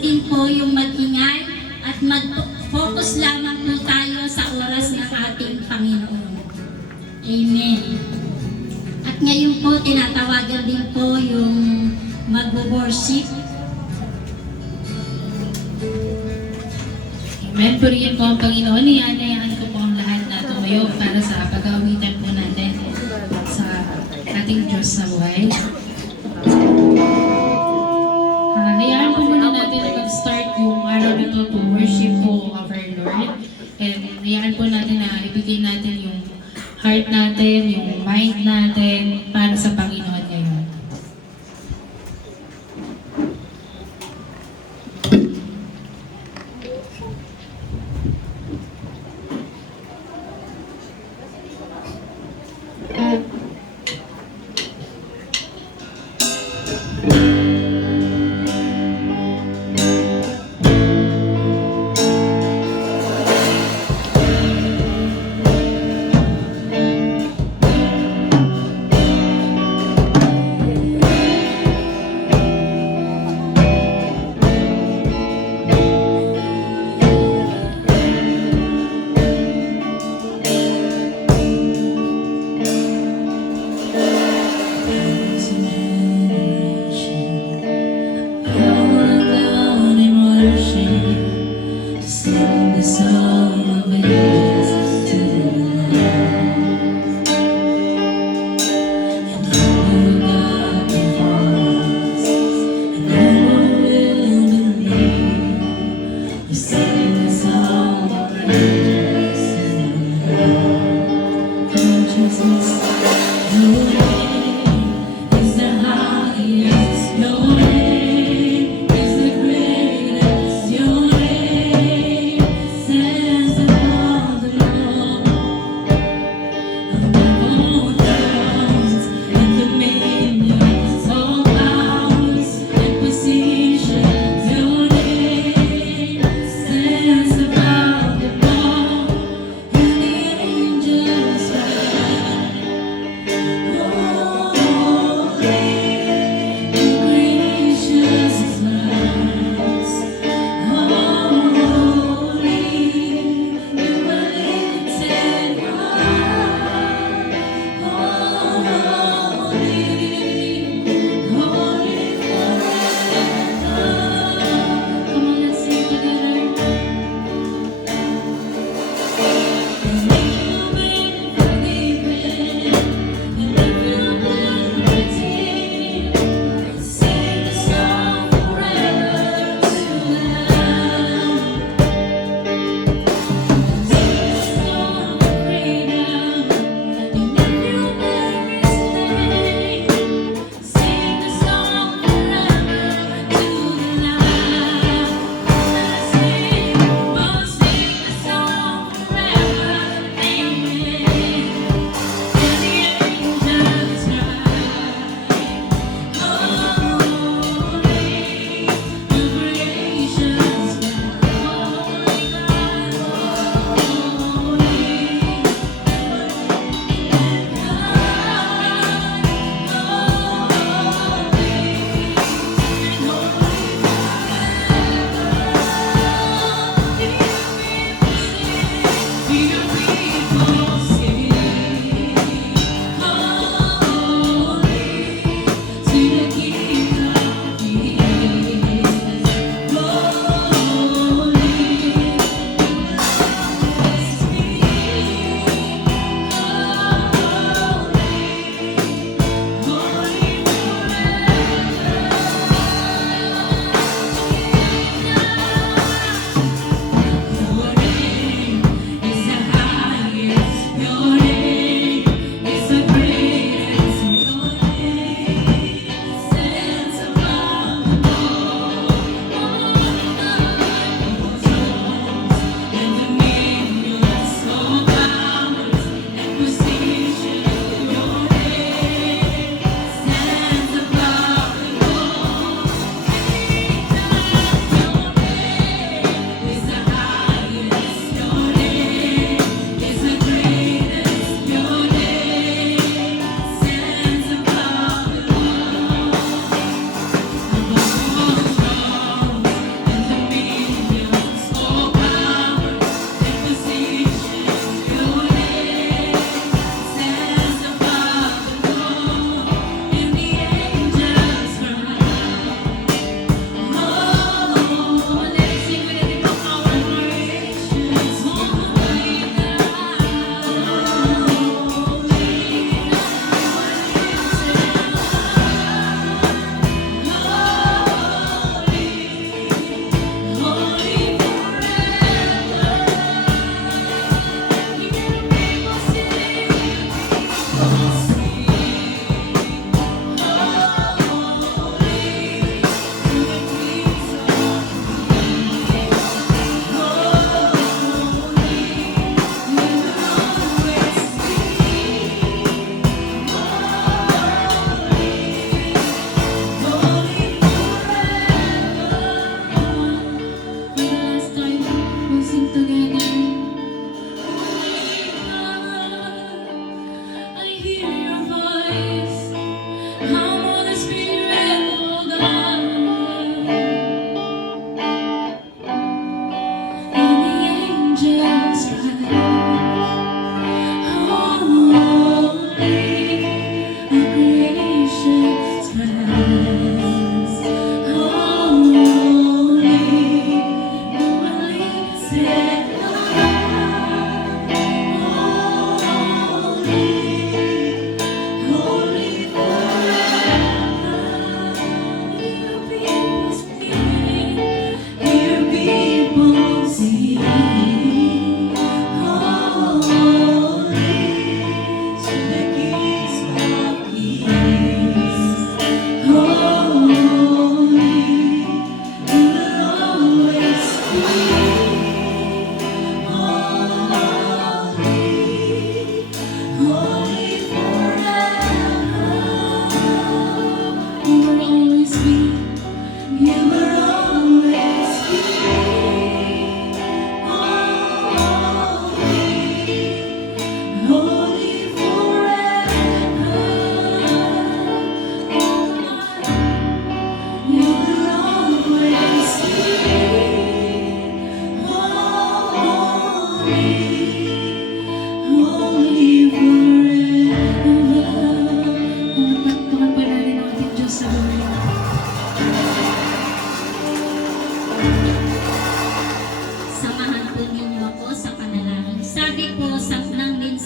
din po yung mag-ingat at mag-focus lamang po tayo sa oras ng ating Panginoon. Amen. At ngayon po, tinatawagan din po yung mag-worship. Amen. Purihin po ang Panginoon. Ianayaan ko po ang lahat na tumayo para sa pag-awitan po natin sa ating Diyos sa buhay. Hayaan po muna natin na mag-start yung araw na to worship po of our Lord. And hayaan po natin na ibigay natin yung heart natin, yung mind natin para sa Panginoon ngayon.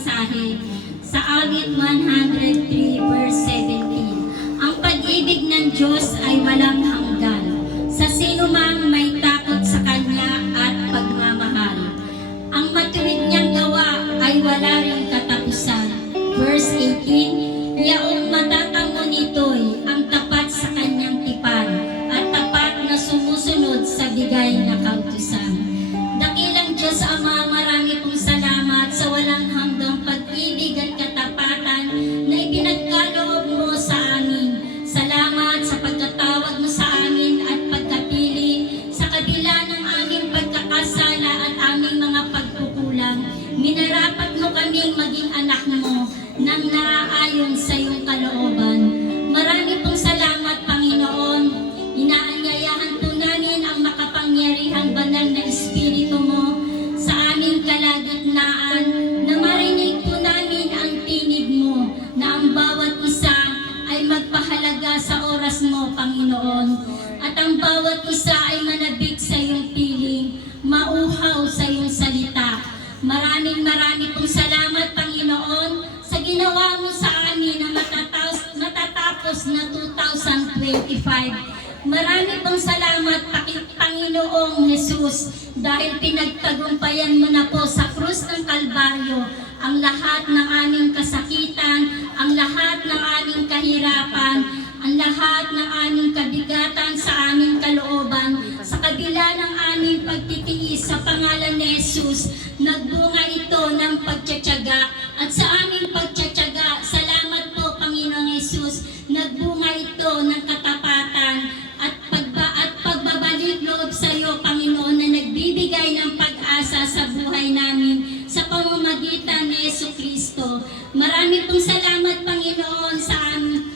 mensahe sa awit 103 verse 17. Ang pag-ibig ng Diyos ay walang hanggan sa sino mang may takot sa Kanya at pagmamahal. Ang matuwid niyang gawa ay wala ring katapusan. Verse 18, yaong matatango nito'y ang tapat sa Kanyang tipan at tapat na sumusunod sa bigay na kautusan. Dakilang Diyos Ama, marami pong salamat sa walang hanggang pag-ibig at katapatan na ipinagkaloob mo sa amin. Salamat sa pagkatawag mo sa amin at pagkapili sa kabila ng aming pagkakasala at aming mga pagkukulang. Minarapat mo kaming maging anak mo nang naaayon sa iyong kalooban. Marami pong salamat, Panginoon. Inaanyayahan po namin ang makapangyarihang banal na Espiritu mo sa aming kalagitnaan na marinig po namin ang tinig mo na ang bawat isa ay magpahalaga sa oras mo, Panginoon. At ang bawat isa ay manabik sa iyong piling, mauhaw sa iyong salita. Maraming pong salamat, Panginoon, sa ginawa mo sa amin na matatapos na 2025. Marami pong salamat, Panginoong Jesus, dahil pinagtagumpayan mo na po sa krus ng Kalbaryo ang lahat ng aming kasakitan, ang lahat ng aming kahirapan, ang lahat ng aming kabigatan sa aming kalooban. Sa kabila ng aming pagtitiis sa pangalan ni Jesus, nagbunga ito ng pagtsatsaga. At sa aming pagtsatsaga, salamat po, Panginoong Jesus, nagbunga ito ng katapatan at pagbabalik loob sa iyo, Panginoon, na nagbibigay ng pag-asa sa buhay namin sa pamamagitan ni Jesucristo. Marami pong salamat, Panginoon, sa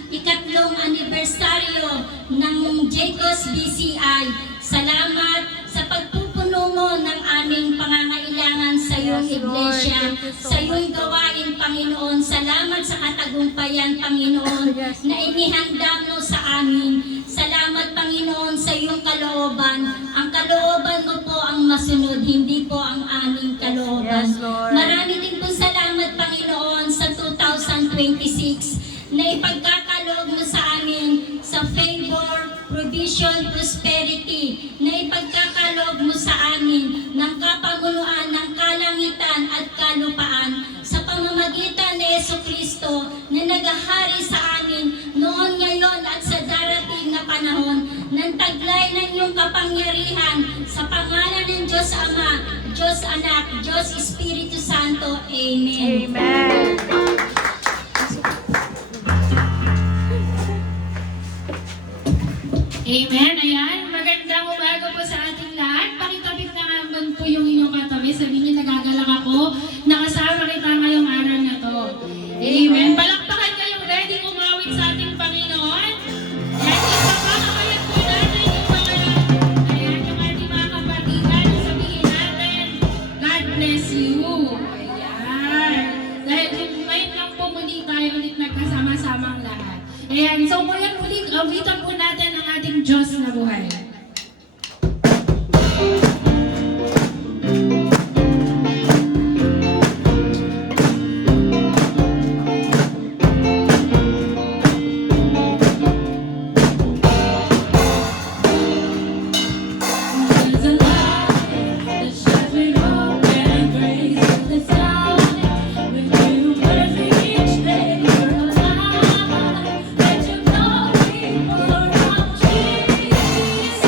ikatlong anibersaryo ng Jacob's BCI. Salamat sa pagpupuno mo ng aming pangangailangan sa iyong iglesia, sa iyong gawain, Panginoon. Salamat sa katagumpayan, Panginoon, na inihanda mo sa amin. Salamat, Panginoon, sa iyong kalooban. Ang kalooban mo po ang masunod, hindi po ang aming kalooban. Marami din po salamat, Panginoon, sa 2026 na ipagkakaloob mo sa amin sa favor, provision, prosperity, na ipagkakaloob mo sa amin ng kapamunuan ng kalangitan at kalupaan sa pamamagitan ni Jesucristo na naghahari sa amin noon, ngayon at sa darating na panahon, ng taglay ng iyong kapangyarihan sa pangalan ng Diyos Ama, Diyos Anak, Diyos Espiritu Santo. Amen. Amen. Amen. Ayan. Magandang umaga po sa ating lahat. Pakitapit na naman po yung inyong katabi. Sabihin niyo, nagagalak ako. Nakasama kita ngayong araw na to. Amen. Palakpakan kayong ready umawit sa ating Panginoon. Ayan. Ipapakakayan po natin yung mga, ayan, yung ating mga kapatigan. Sabihin natin, God bless you. Ayan. Dahil ngayon lang po muli tayo ulit nagkasama-samang lahat. Ayan. So, ngayon ulit, awitan po natin ang ating Diyos na buhay. Let your glory pour out, Jesus.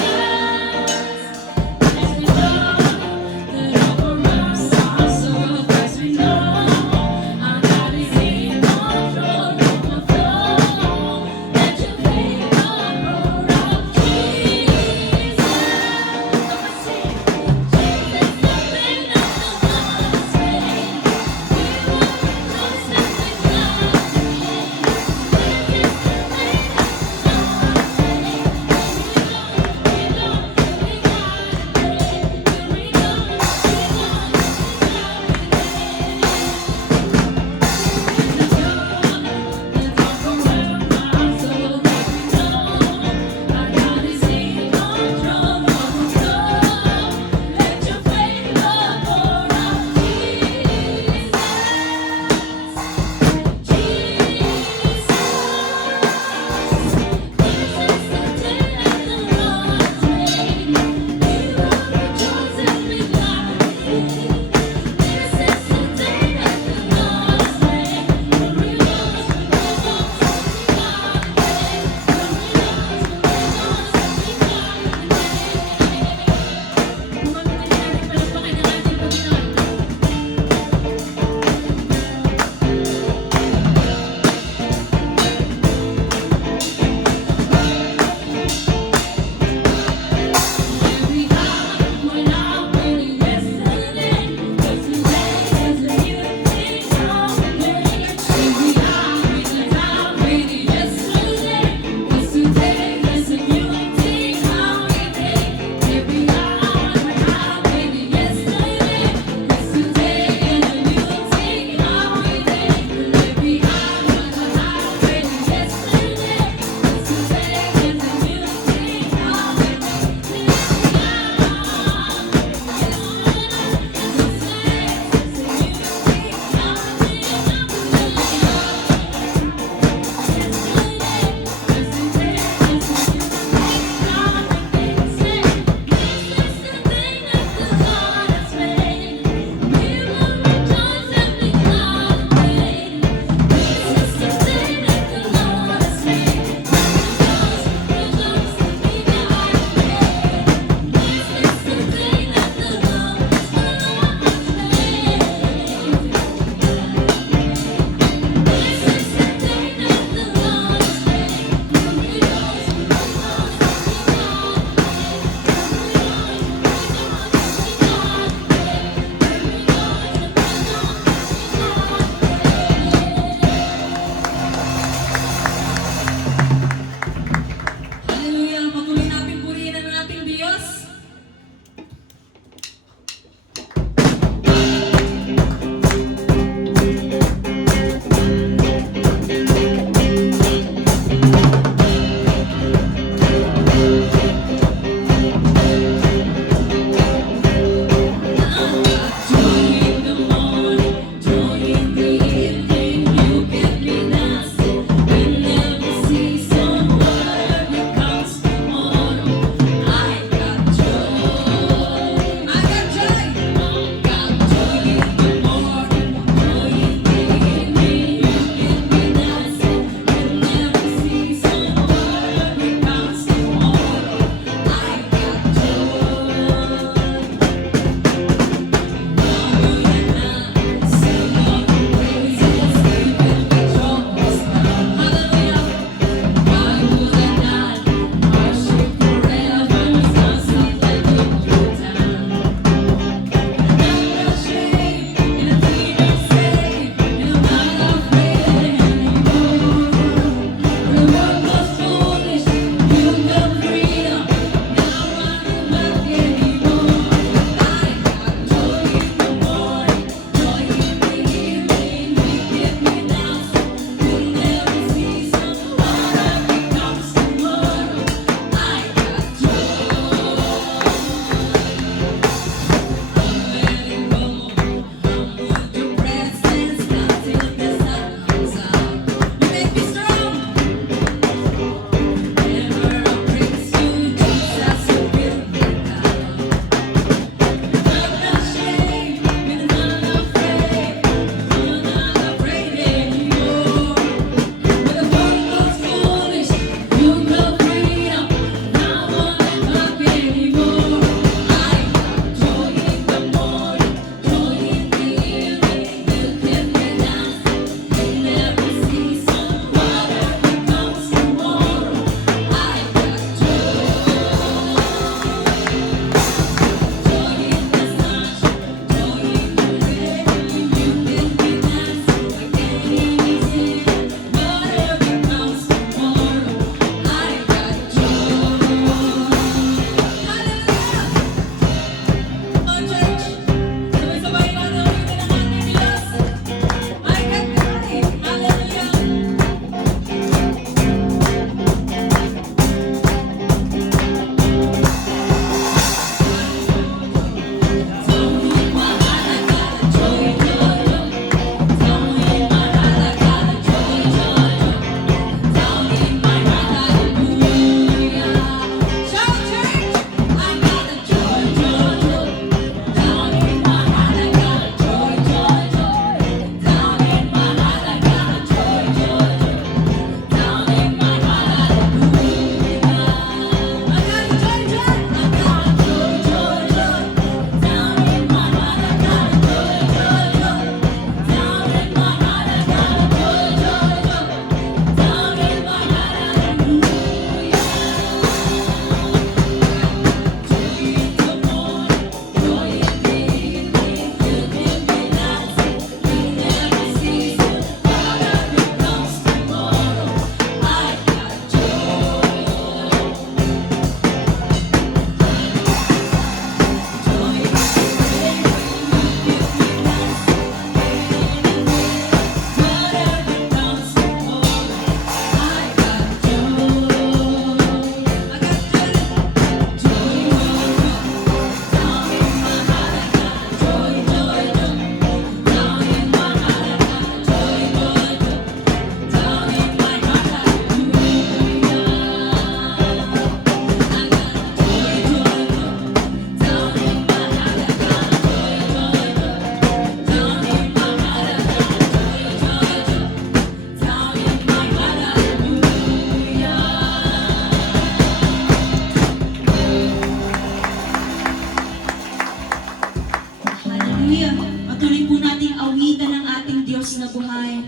ating Diyos na buhay.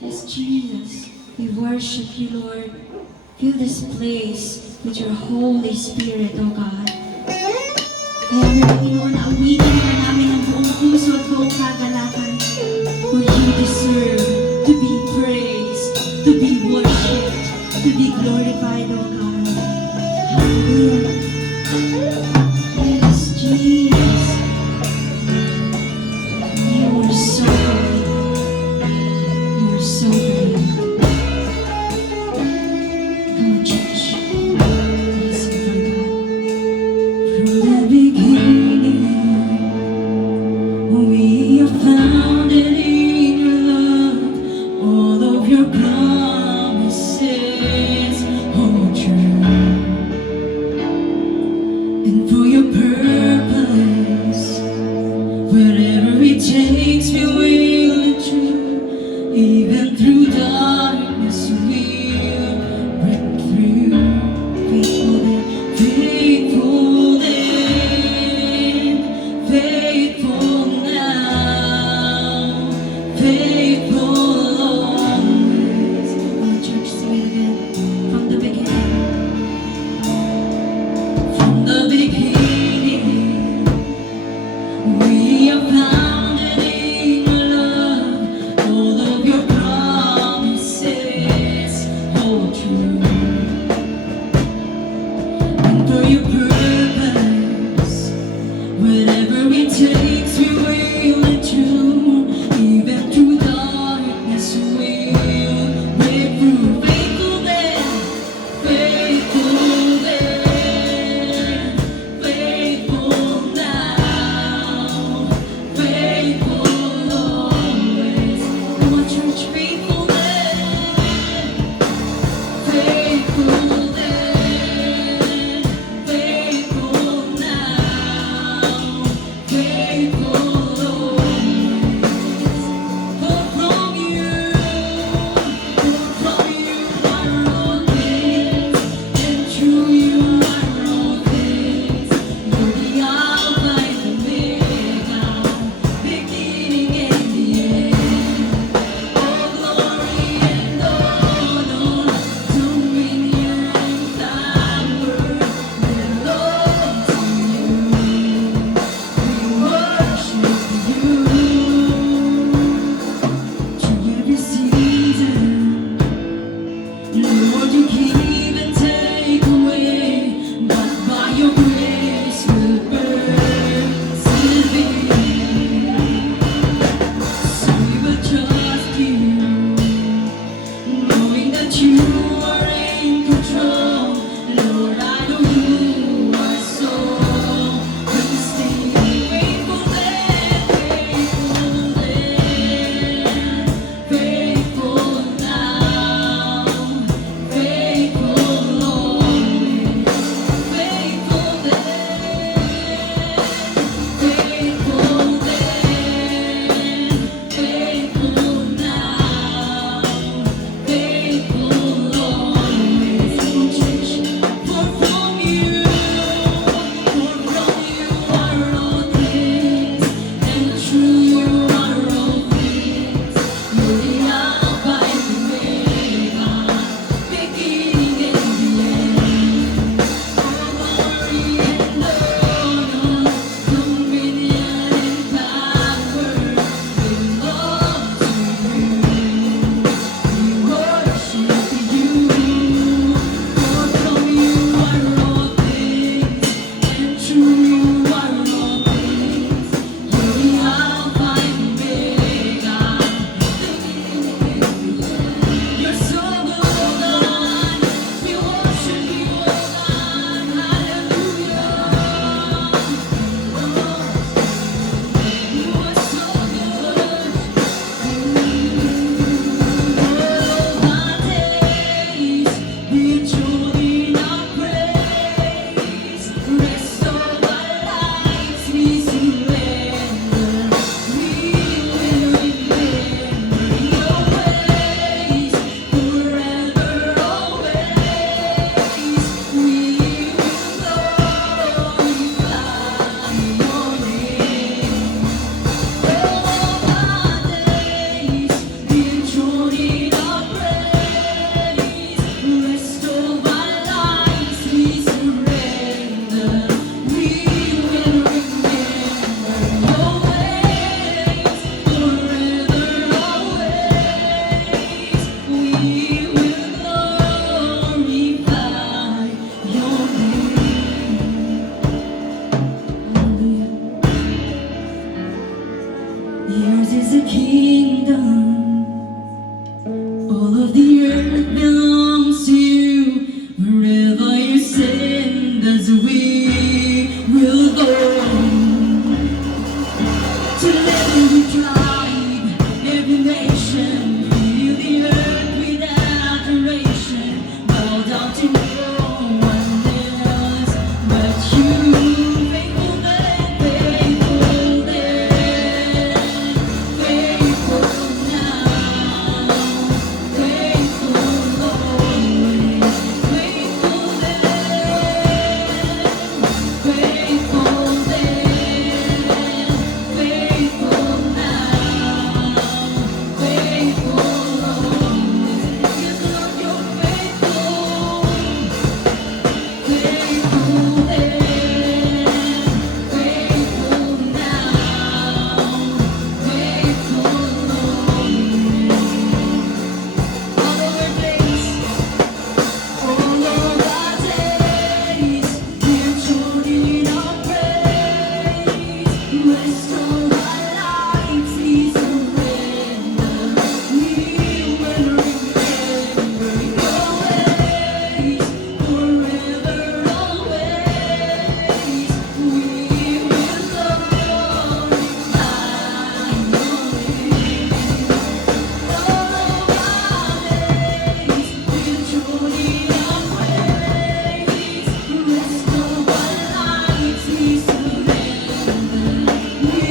Yes, Jesus, we worship you, Lord. Fill this place with your Holy Spirit, O God. Kaya nga, Panginoon, awitin ka namin ng buong puso at buong kagalakan. For you deserve to be praised, to be worshipped, to be glorified, O God. Hallelujah. Yes, Jesus. You are so good. You are so good. Come on, church. Let's sing for God. From the beginning, we are founded in your love. All of your promises hold true. is the kingdom. All of the earth belongs to you. Wherever you send us, we will go. To every tribe, every nation, fill the earth with adoration. Bow down to no one else but you. Faithful then, faithful then, faithful now, faithful Lord, faithful then, faithful then, faithful now, faithful Lord. Yes, Lord, you're faithful. Faithful then, faithful now, faithful Lord. All of our days, all of our days, we're joining our praise. Restore our lives, we surrender. We will remember your ways forever, always. We will glorify your name. All of our days, we'll join our praise. Restore our lives, we surrender. We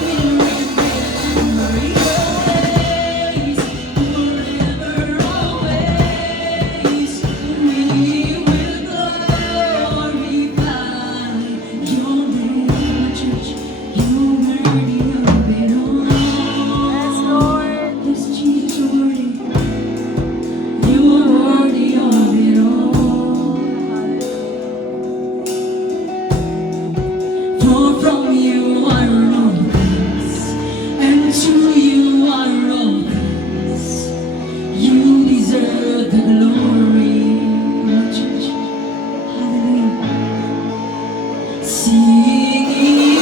will remember your ways forever, always. We will glorify your name, church. You're worthy of it all. Yes, Lord. Yes, Jesus, you're worthy. You are worthy of it all. For from you are all things, and to you are all things. You deserve the glory. Come on, church. Hallelujah. Singing,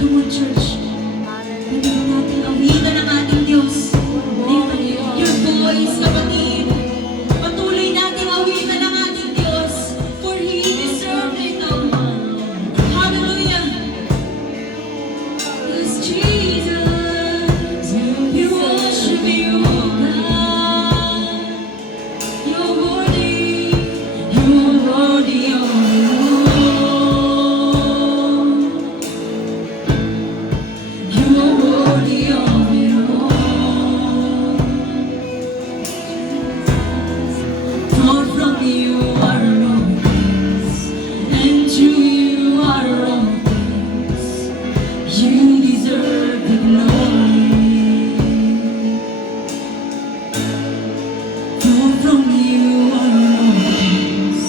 Come on, church. Pwede ba natin awitan ang ating Diyos? Your voice, kapatid. Patuloy natin awitan ang ating Diyos, for He deserves it all. Hallelujah. Yes, Jesus, we worship you, God. You're worthy of it all. You are worthy of it all. For from you are all things, and to you are all things. You deserve the glory. For from you are all things,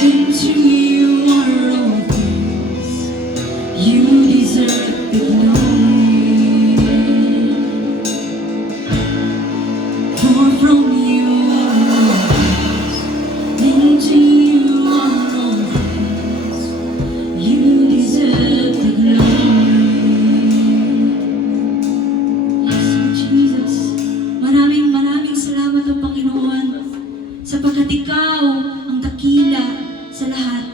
and to you are all things. You deserve the glory. For from you are all things, and to you are all things. You deserve the glory. Yes, Lord Jesus. Maraming salamat, O Panginoon, sapagkat Ikaw ang dakila sa lahat.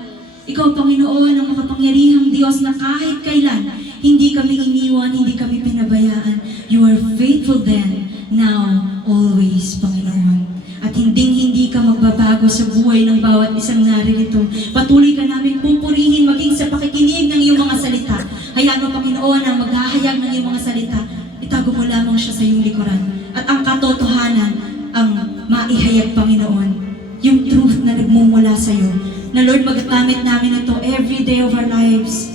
Ikaw, Panginoon, ang makapangyarihang Diyos na kahit kailan hindi kami iniwan, hindi kami pinabayaan. You are faithful then, now, always, Panginoon. At hindi ka pagbabago sa buhay ng bawat isang naririto. Patuloy ka namin pupurihin maging sa pakikinig ng iyong mga salita. Hayaan mo, Panginoon, ang maghahayag ng iyong mga salita. Itago mo lamang siya sa iyong likuran. At ang katotohanan ang maihayag, Panginoon. Yung truth na nagmumula sa iyo. Na Lord, magagamit namin ito every day of our lives.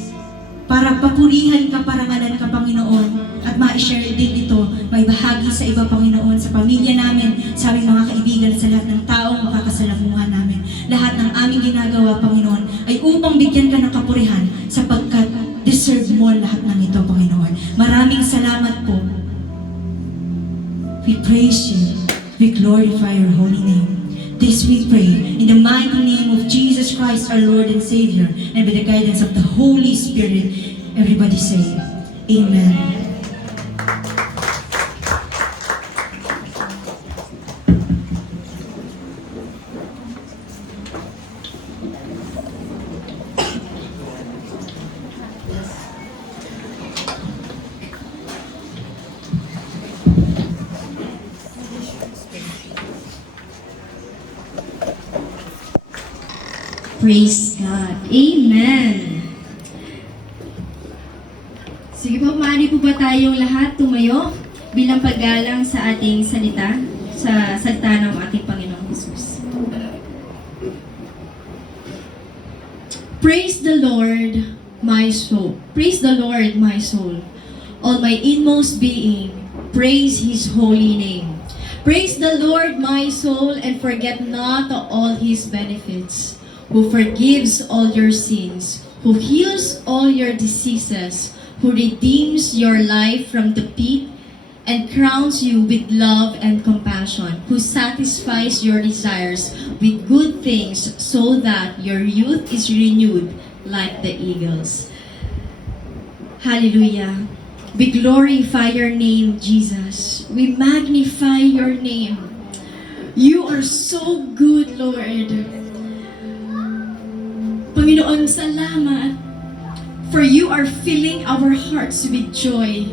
Para papurihan ka, parangalan ka, Panginoon. At ma-share din ito, may bahagi sa iba, Panginoon, sa pamilya namin, sa aming mga kaibigan, at sa lahat ng taong makakasalamuhan namin. Lahat ng aming ginagawa, Panginoon, ay upang bigyan ka ng kapurihan sapagkat deserve mo lahat ng ito, Panginoon. Maraming salamat po. We praise you. We glorify your holy name. This we pray in the mighty name of Jesus Christ, our Lord and Savior, and with the guidance of the Holy Spirit. Everybody say, Amen. Praise God. Amen. Sige po, maaari po ba tayong lahat tumayo bilang paggalang sa ating salita, sa salita ng ating Panginoong Jesus. Praise the Lord, my soul. Praise the Lord, my soul. All my inmost being, praise His holy name. Praise the Lord, my soul, and forget not all His benefits, who forgives all your sins, who heals all your diseases, who redeems your life from the pit and crowns you with love and compassion, who satisfies your desires with good things so that your youth is renewed like the eagles. Hallelujah. We glorify your name, Jesus. We magnify your name. You are so good, Lord. Panginoon, salamat, for you are filling our hearts with joy,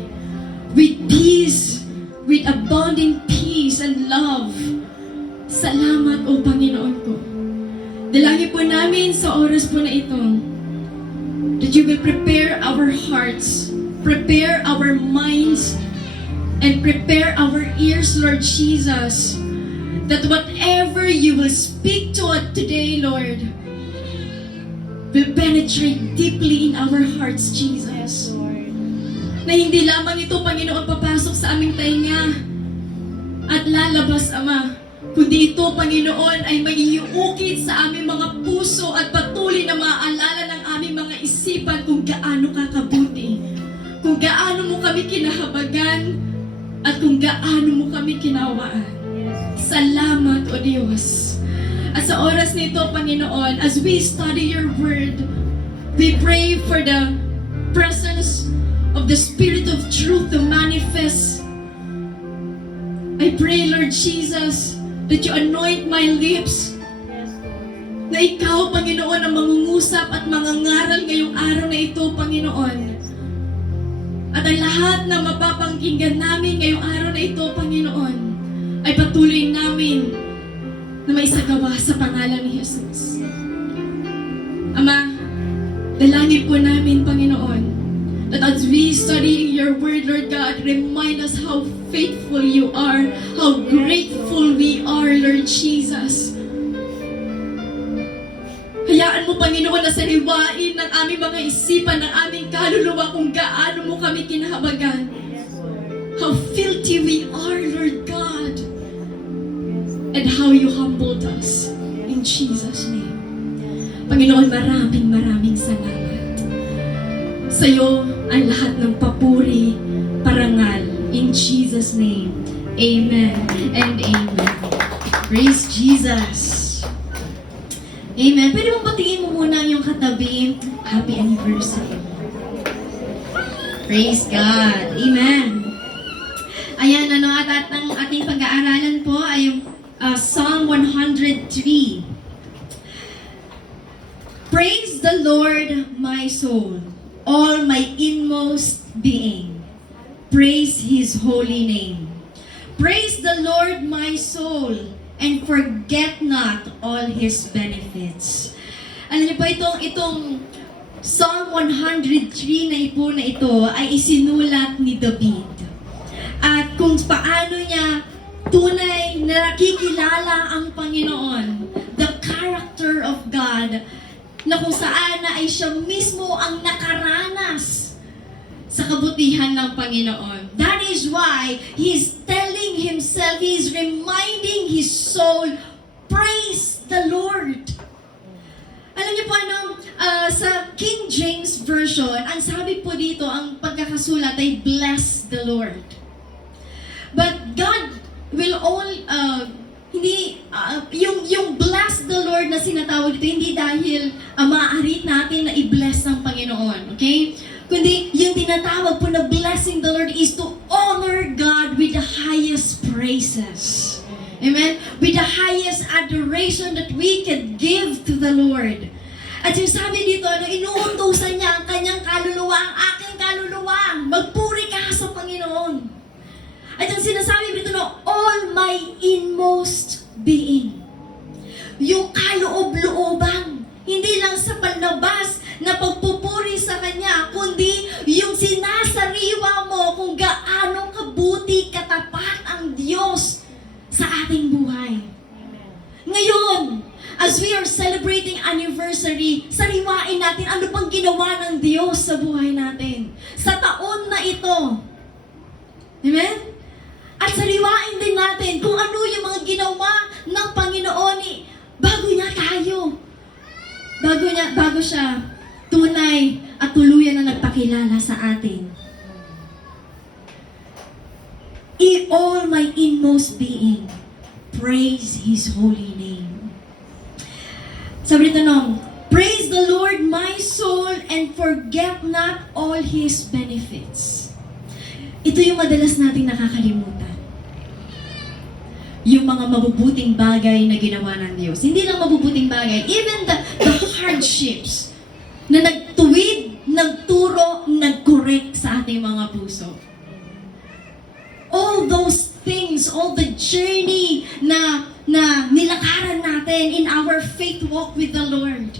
with peace, with abounding peace and love. Salamat, O Panginoon ko. Dalangin po namin sa oras po na ito, that you will prepare our hearts, prepare our minds, and prepare our ears, Lord Jesus, that whatever you will speak to us today, Lord, will penetrate deeply in our hearts, Jesus. Na hindi lamang ito, Panginoon, papasok sa aming tainga at lalabas, Ama, kundi ito, Panginoon, ay maiiukit sa aming mga puso at patuloy na maaalala ng aming mga isipan kung gaano kakabuti, kung gaano mo kami kinahabagan, at kung gaano mo kami kinawaan. Salamat, O Diyos. At sa oras nito, Panginoon, as we study your word, we pray for the presence of the Spirit of truth to manifest. I pray, Lord Jesus, that you anoint my lips, na ikaw, Panginoon, ang mangungusap at mangangaral ngayong araw na ito, Panginoon. At ang lahat na mapapakinggan namin ngayong araw na ito, Panginoon, ay patuloy namin na may sagawa sa pangalan ni Jesus. Ama, dalangin po namin, Panginoon, that as we study your word, Lord God, remind us how faithful you are, how grateful we are, Lord Jesus. Hayaan mo, Panginoon, na sariwain ng aming mga isipan, ng aming kaluluwa kung gaano mo kami kinahabagan. How filthy we are, Lord God. And how you humbled us. In Jesus' name. Panginoon, maraming salamat. Sa iyo ang lahat ng papuri, parangal. In Jesus' name. Amen and amen. Praise Jesus. Amen. Pwede mong batiin mo muna yung katabi. Happy anniversary. Praise God. Amen. Ayan, at ang ating pag-aaralan po ay yung Psalm 103. Praise the Lord, my soul, all my inmost being. Praise His holy name. Praise the Lord, my soul, and forget not all His benefits. Alam niyo po, itong Psalm 103 na ito ay isinulat ni David. At kung paano niya tunay na nakikilala ang Panginoon, the character of God, na kung saan na ay siya mismo ang nakaranas sa kabutihan ng Panginoon. That is why He's telling Himself, He's reminding His soul, praise the Lord. Alam niyo po sa King James Version, ang sabi po dito, ang pagkakasulat ay bless the Lord. But God will yung bless the Lord na sinatawag dito, hindi dahil maaari natin na i-bless ang Panginoon, okay? Kundi yung tinatawag po na blessing the Lord is to honor God with the highest praises. Amen? With the highest adoration that we can give to the Lord. At yung sabi dito, inuutusan niya ang kanyang kaluluwa, ang aking kaluluwa, magpuri ka sa Panginoon. At yung sinasabi dito na all my inmost being. Yung kaloob-looban, hindi lang sa panlabas na pagpupuri sa Kanya, kundi yung sinasariwa mo kung gaano kabuti, katapat ang Diyos sa ating buhay. Ngayon, as we are celebrating anniversary, sariwain natin ano bang ginawa ng Diyos sa buhay natin. Sa taon na ito. Amen? At sariwain din natin kung ano yung mga ginawa ng Panginoon bago niya tayo. Bago siya tunay at tuluyan na nagpakilala sa atin. In all my inmost being, praise His holy name. Sabi dito praise the Lord my soul and forget not all His benefits. Ito yung madalas nating nakakalimutan. Yung mga mabubuting bagay na ginawa ng Diyos. Hindi lang mabubuting bagay, even the hardships na nagtuwid, nagturo, nag-correct sa ating mga puso. All those things, all the journey na nilakaran natin in our faith walk with the Lord.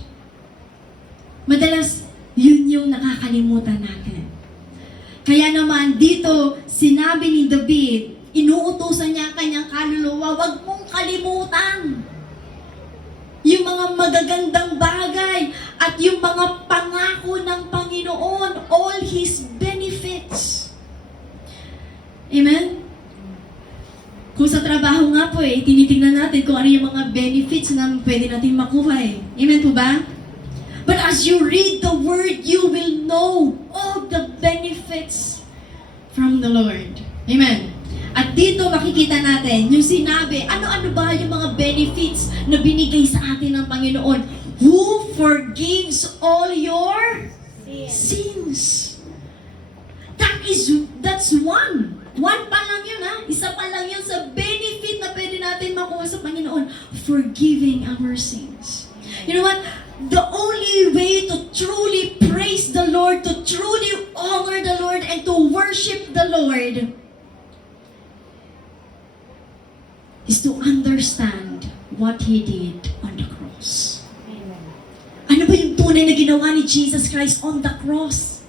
Madalas, yun yung nakakalimutan natin. Kaya naman, dito, sinabi ni David, inuutusan niya ang kanyang kaluluwa, huwag mong kalimutan yung mga magagandang bagay at yung mga pangako ng Panginoon, all His benefits. Amen? Kung sa trabaho nga po tinitingnan natin kung ano yung mga benefits na pwede natin makuha Amen po ba? But as you read the Word, you will know all the benefits from the Lord. Amen? At dito makikita natin yung sinabi, ano-ano ba yung mga benefits na binigay sa atin ng Panginoon? Who forgives all your sins? That's one. One pa lang yun Isa pa lang yun sa benefit na pwede natin makuha sa Panginoon. Forgiving our sins. You know what? The only way to truly praise the Lord, to truly honor the Lord, and to worship the Lord is to understand what He did on the cross. Ano ba yung tunay na ginawa ni Jesus Christ on the cross?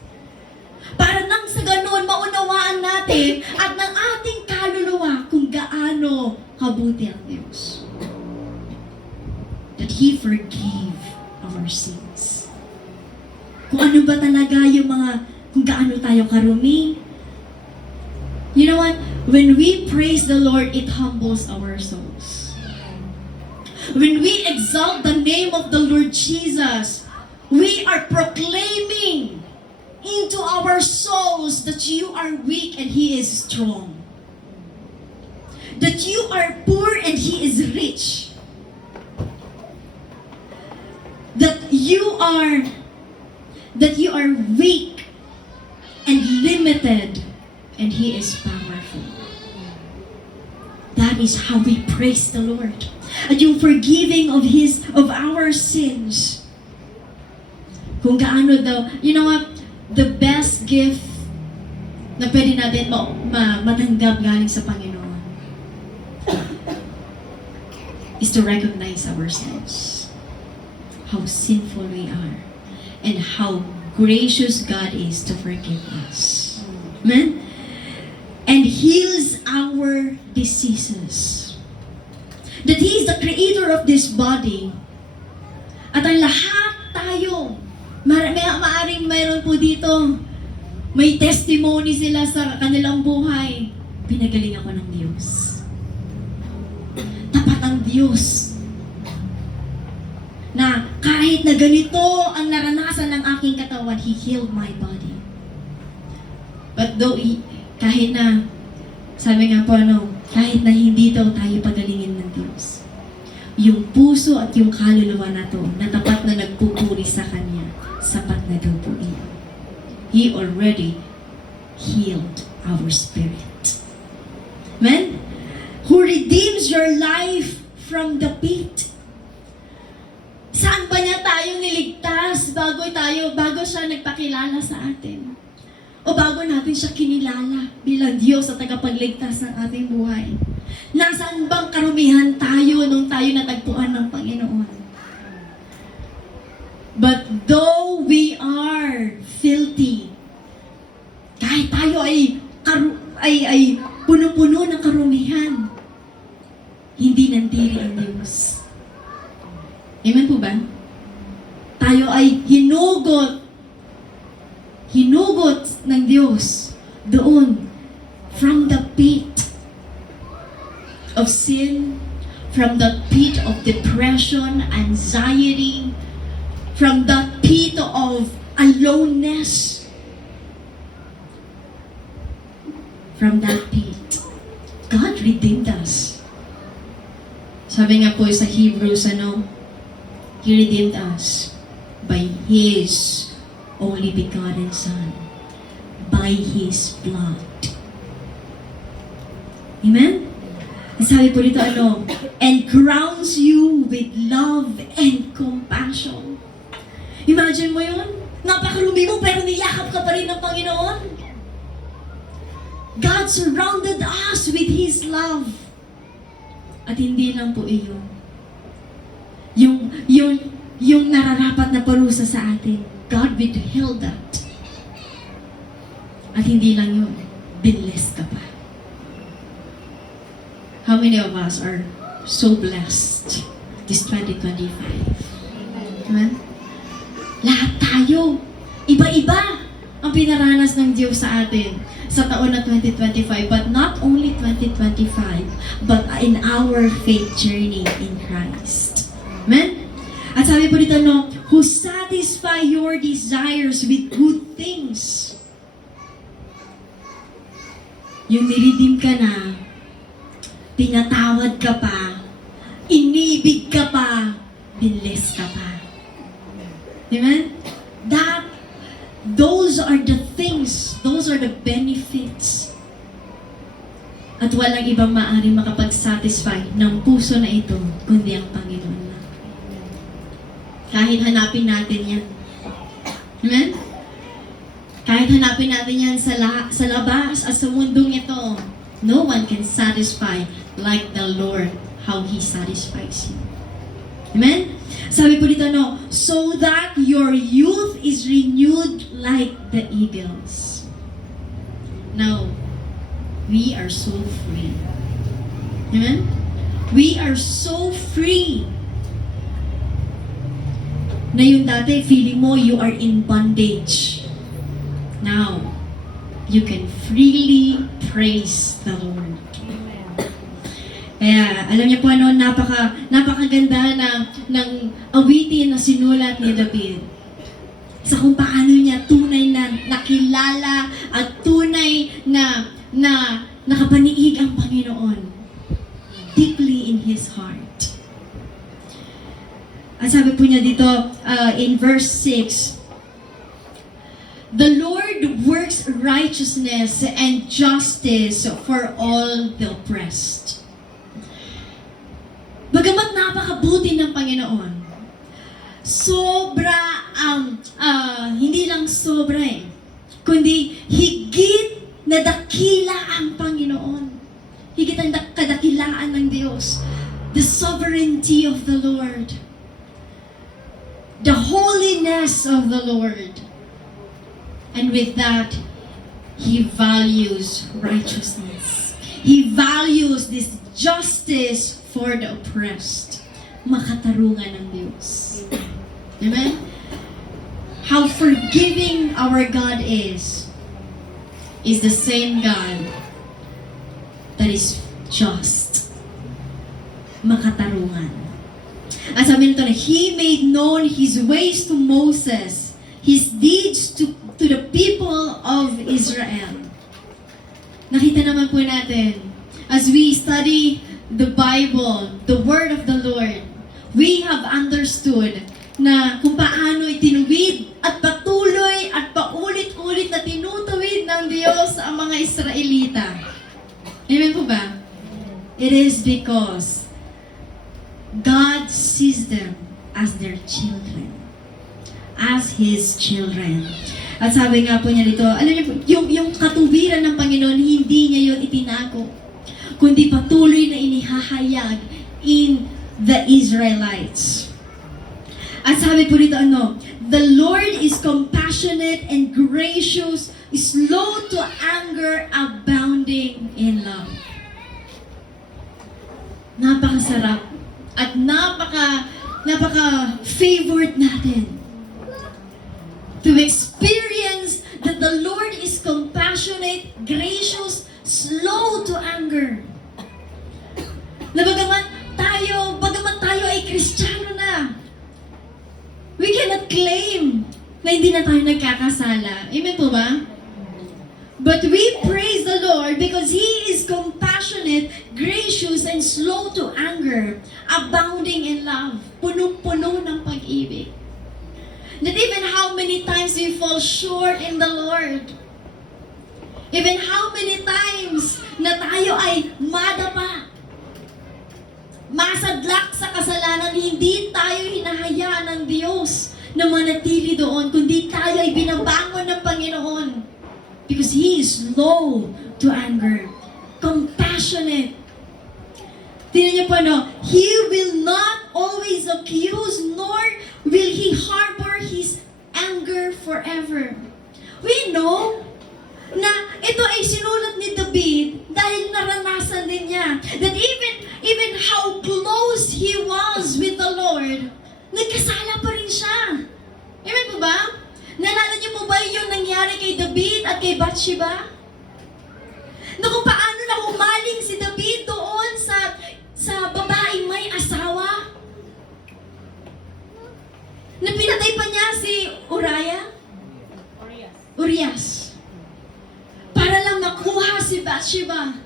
Para nang sa ganoon, maunawaan natin at ng ating kaluluwa kung gaano kabuti ang Diyos. That He forgave our sins. Kung ano ba talaga yung kung gaano tayo karumi. You know what? When we praise the Lord, it humbles our souls. When we exalt the name of the Lord Jesus, we are proclaiming into our souls that you are weak and He is strong. That you are poor and He is rich. That you are weak and limited and He is powerful. That is how we praise the Lord. At yung forgiving of our sins. Kung gaano daw, you know what? The best gift na pwede natin matanggap galing sa Panginoon is to recognize ourselves, how sinful we are, and how gracious God is to forgive us. Amen? And heals our diseases. That He is the creator of this body. At ang lahat tayo, maaring mayroon po dito, may testimony sila sa kanilang buhay. Pinagaling ako ng Diyos. Tapat ang Diyos. Na kahit na ganito ang naranasan ng aking katawan, He healed my body. But though, kahit na, sabi nga po kahit na hindi daw tayo pagalingin ng Diyos, yung puso at yung kaluluwa na to, na tapat na nagpupuri sa Kanya, sapat na daw po iyon. He already healed our spirit. Amen? Who redeems your life from the pit. Saan ba niya tayo niligtas bago siya nagpakilala sa atin? O bago natin siya kinilala bilang Diyos at tagapagligtas ng ating buhay? Nasaan bang karumihan tayo nung tayo natagpuan ng Panginoon? But though we are filthy, kahit tayo ay puno-puno ng karumihan, hindi nandiri ang Diyos. Amen po ba? Tayo ay hinugot ng Diyos doon from the pit of sin, from the pit of depression, anxiety, from the pit of aloneness. From that pit, God redeemed us. Sabi nga po sa Hebrews, He redeemed us by His only begotten Son, by His blood. Amen? Sabi po dito, and crowns you with love and compassion. Imagine mo yun? Napakarumi mo pero niyakap ka pa rin ng Panginoon. God surrounded us with His love. At hindi lang po iyon. Yung nararapat na parusa sa atin, God withheld that. At hindi lang yun, binless ka pa. How many of us are so blessed this 2025? Amen? Lahat tayo, iba-iba ang pinaranas ng Diyos sa atin sa taon na 2025, but not only 2025, but in our faith journey in Christ. Amen? At sabi po dito, who satisfy your desires with good things. Yung niredeem ka na, tinatawad ka pa, inibig ka pa, binless ka pa. Amen? Those are the things, those are the benefits. At walang ibang maaaring makapag-satisfy ng puso na ito, kundi ang Panginoon lang. Kahit hanapin natin yan. Amen? Kahit hanapin natin yan sa labas at sa mundong ito, no one can satisfy like the Lord, how He satisfies you. Amen? Sabi po dito, so that your youth is renewed like the eagles. Now, we are so free. Amen? We are so free. Na yung dati, feeling mo you are in bondage. Now, you can freely praise the Lord. Kaya, alam niyo po napakaganda ng awitin na sinulat ni David. Sa kung paano niya tunay na nakilala at tunay na nakapaniig ang Panginoon. Deeply in his heart. At sabi po niya dito, in verse 6, the Lord works righteousness and justice for all the oppressed. Bagamat napakabuti ng Panginoon, hindi lang sobra kundi higit na dakila ang Panginoon. Higit ang kadakilaan ng Diyos. the sovereignty of the Lord, the holiness of the Lord. And with that, He values righteousness. He values this justice for the oppressed. Makatarungan ng Diyos. Amen? How forgiving our God is the same God that is just. Makatarungan. At sabi nito na, He made known His ways to Moses, His deeds to the people of Israel. Nakita naman po natin, as we study the Bible, the Word of the Lord, we have understood na kung paano itinuwid at patuloy at paulit-ulit na tinutuwid ng Diyos ang mga Israelita. Amen po ba? It is because God sees them as their children. As His children. At sabi nga po niya dito, alam niyo po, yung katuwiran ng Panginoon, hindi niya yun itinago, kundi patuloy na inihahayag in the Israelites. At sabi po dito, the Lord is compassionate and gracious, slow to anger, abounding in love. Napakasarap at napaka-favorite natin to experience that the Lord is compassionate, gracious, slow to anger. Na bagaman tayo ay Kristiyano na, we cannot claim na hindi na tayo nagkakasala. Amen po ba? But we praise the Lord because He is compassionate, gracious, and slow to anger, abounding in love, punong-puno ng pag-ibig. That even how many times we fall short in the Lord, even how many times na tayo ay madapa, masadlak sa kasalanan, hindi tayo hinahayaan ng Diyos na manatili doon, kundi tayo ay binabangon ng Panginoon. Because He is slow to anger, compassionate. Tingnan niyo po, He will not always accuse, nor will He harbor His anger forever. We know na ito ay sinulat ni David dahil naranasan din niya that even how close he was with the Lord, nagkasala pa rin siya. Amen po ba? Nalala niyo po ba yung nangyari kay David at kay Bathsheba? Na kung paano na humaling si David doon sa babaeng may asawa? Na pinatay pa niya si Urias. Para lang makuha si Bathsheba.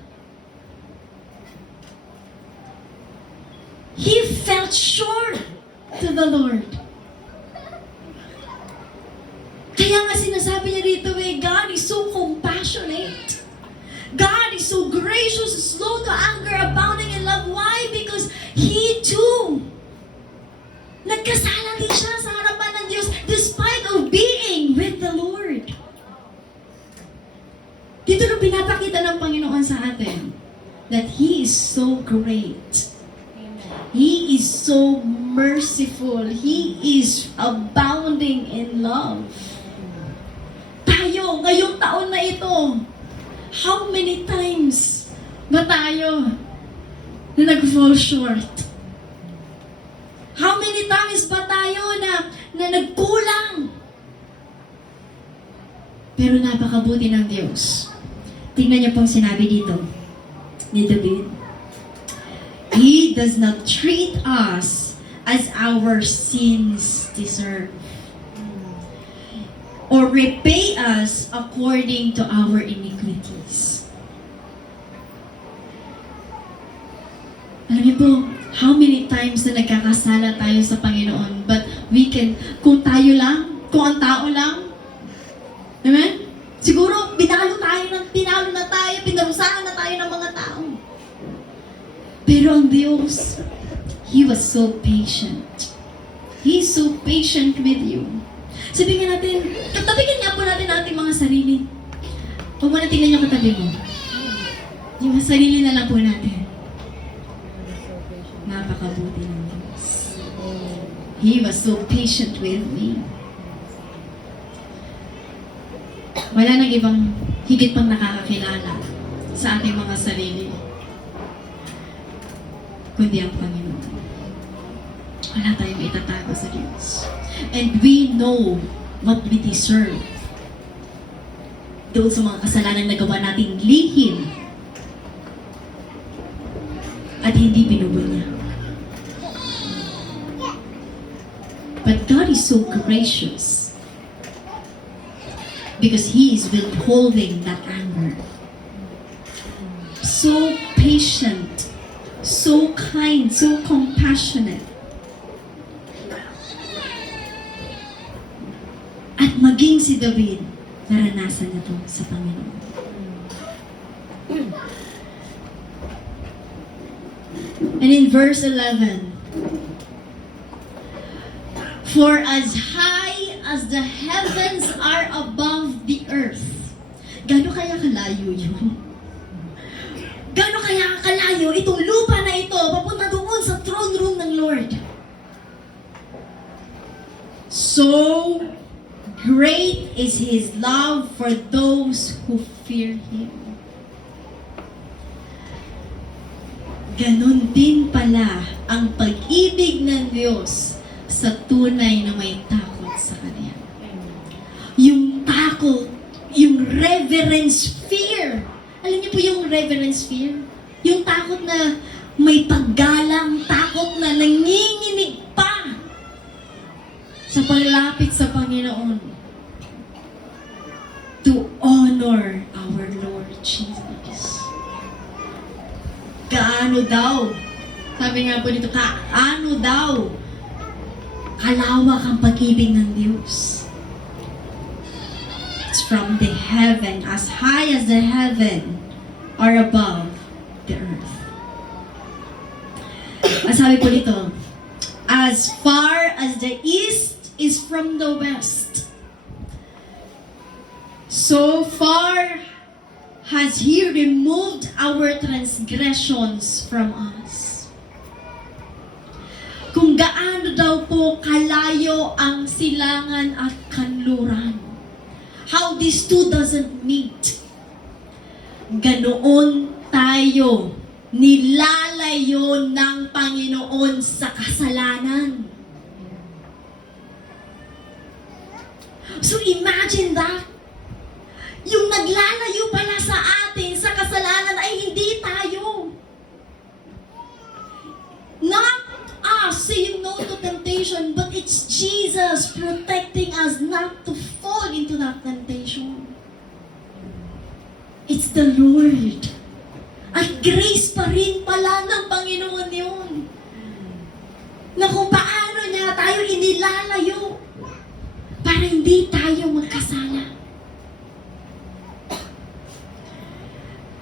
He felt sure to the Lord. Kaya nga sinasabi niya dito, God is so compassionate. God is so gracious, slow to anger, abounding in love. Why? Because He too, nagkasala din siya sa harapan ng Diyos despite of being with the Lord. Dito na pinapakita ng Panginoon sa atin that He is so great. He is so merciful. He is abounding in love. Tayo, ngayong taon na ito, how many times ba tayo na nag-fall short? How many times ba tayo na nagkulang? Pero napakabuti ng Diyos. Tingnan niyo pong sinabi dito ni David. He does not treat us as our sins deserve, or repay us according to our iniquities. Alam niyo po, how many times na nagkakasala tayo sa Panginoon, but we can, kung tayo lang, kung ang tao lang, amen? Siguro, pinalo na tayo, pinarusahan na tayo ng mga tao. Pero ang Diyos, He was so patient. He's so patient with you. Sabihin natin, katabigan nga po natin ating mga sarili. Huwag mo na tingnan yung katabi mo. Yung sarili na lang po natin. napakabuti ng Diyos. He was so patient with me. Wala nang ibang higit pang nakakakilala sa ating mga sarili, kundi ang Panginoon. Wala tayong itatago sa Diyos. And we know what we deserve. Doon sa mga kasalanan na gawa nating lihim at hindi binubunyag. But God is so gracious because He is withholding that anger. So patient, so kind, so compassionate. At maging si David, naranasan na to sa Panginoon. And in verse 11, for as high as the heavens are above the earth. Gano'n kaya kalayo yun? Gano'n kaya kalayo itong lupa na ito papunta doon sa throne room ng Lord? So great is His love for those who fear Him. Ganon din pala ang pag-ibig ng Diyos sa tunay na may takot sa Kanya. Yung takot, yung reverence fear. Alam niyo po yung reverence fear? Yung takot na may paggalang, takot na nanginginig pa sa paglapit sa Panginoon to honor our Lord Jesus. Kaano daw? Sabi nga po dito, kaano daw kalawak ang pag-ibig ng Diyos? It's from the heaven, as high as the heaven are above the earth. Ang sabi po dito, as far as the east is from the west, so far has He removed our transgressions from us. Kung gaano daw po kalayo ang silangan at kanluran, how these two doesn't meet, ganoon tayo nilalayo ng Panginoon sa kasalanan. So imagine that. Yung naglalayo pala sa atin sa kasalanan ay hindi tayo. Not us saying no to temptation, but it's Jesus protecting us not to fall into that temptation. It's the Lord. At grace pa rin pala ng Panginoon yun. Na kung paano niya tayo inilalayo para hindi tayo magkasala.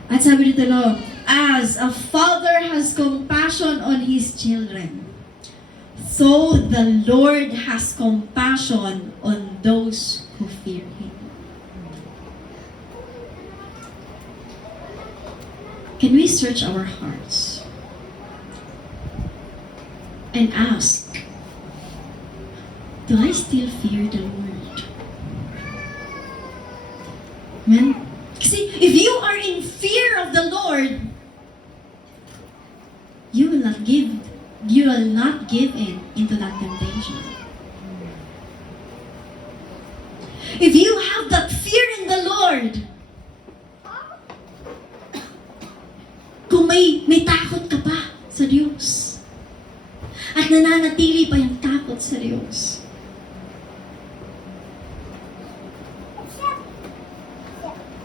At sabi dito, no, as a father has compassion on his children, so the Lord has compassion on those who fear Him. Can we search our hearts and ask, do I still fear the Lord? Amen? Kasi if you are in fear of the Lord, you will not give in into that temptation. If you have that fear in the Lord, kung may takot ka pa sa Diyos, at nananatili pa yung takot sa Diyos,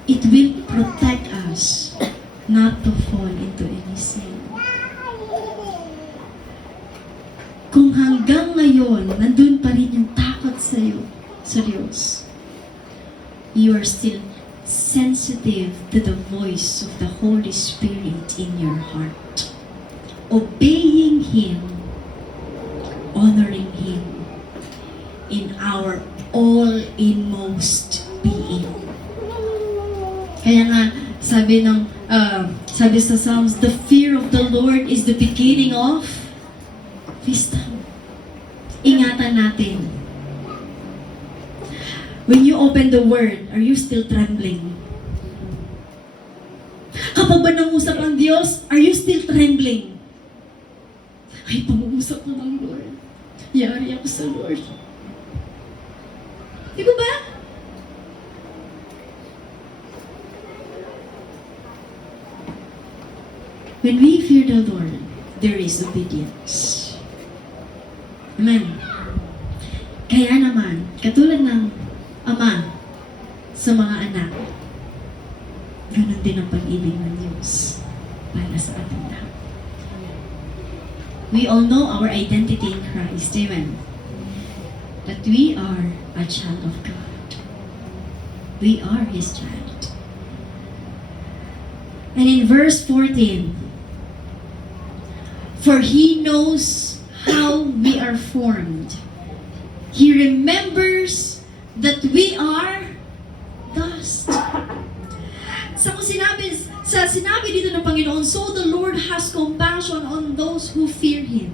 it will protect us not to fall into any sin. Kung hanggang ngayon, nandun pa rin yung takot sa iyo, sa Diyos, you are still sensitive to the voice of the Holy Spirit in your heart. Obeying Him, honoring Him in our all inmost being. Kaya nga, sabi sa Psalms, the fear of the Lord is the beginning of Wisdom. Ingatan natin. When you open the word, are you still trembling? Kapag ba nangusap ang Diyos, are you still trembling? Ay, pangungusap na ng Lord. Yari ako sa Lord. Di ba ba? When we fear the Lord, there is obedience. Amen. Kaya naman, katulad ng Ama sa mga anak, ganun din ang pag-ibig ng Diyos para sa ating lahat. We all know our identity in Christ. Amen. That we are a child of God. We are His child. And in verse 14, for He knows how we are formed. He remembers that we are dust. Sa sinabi dito ng Panginoon, so the Lord has compassion on those who fear Him.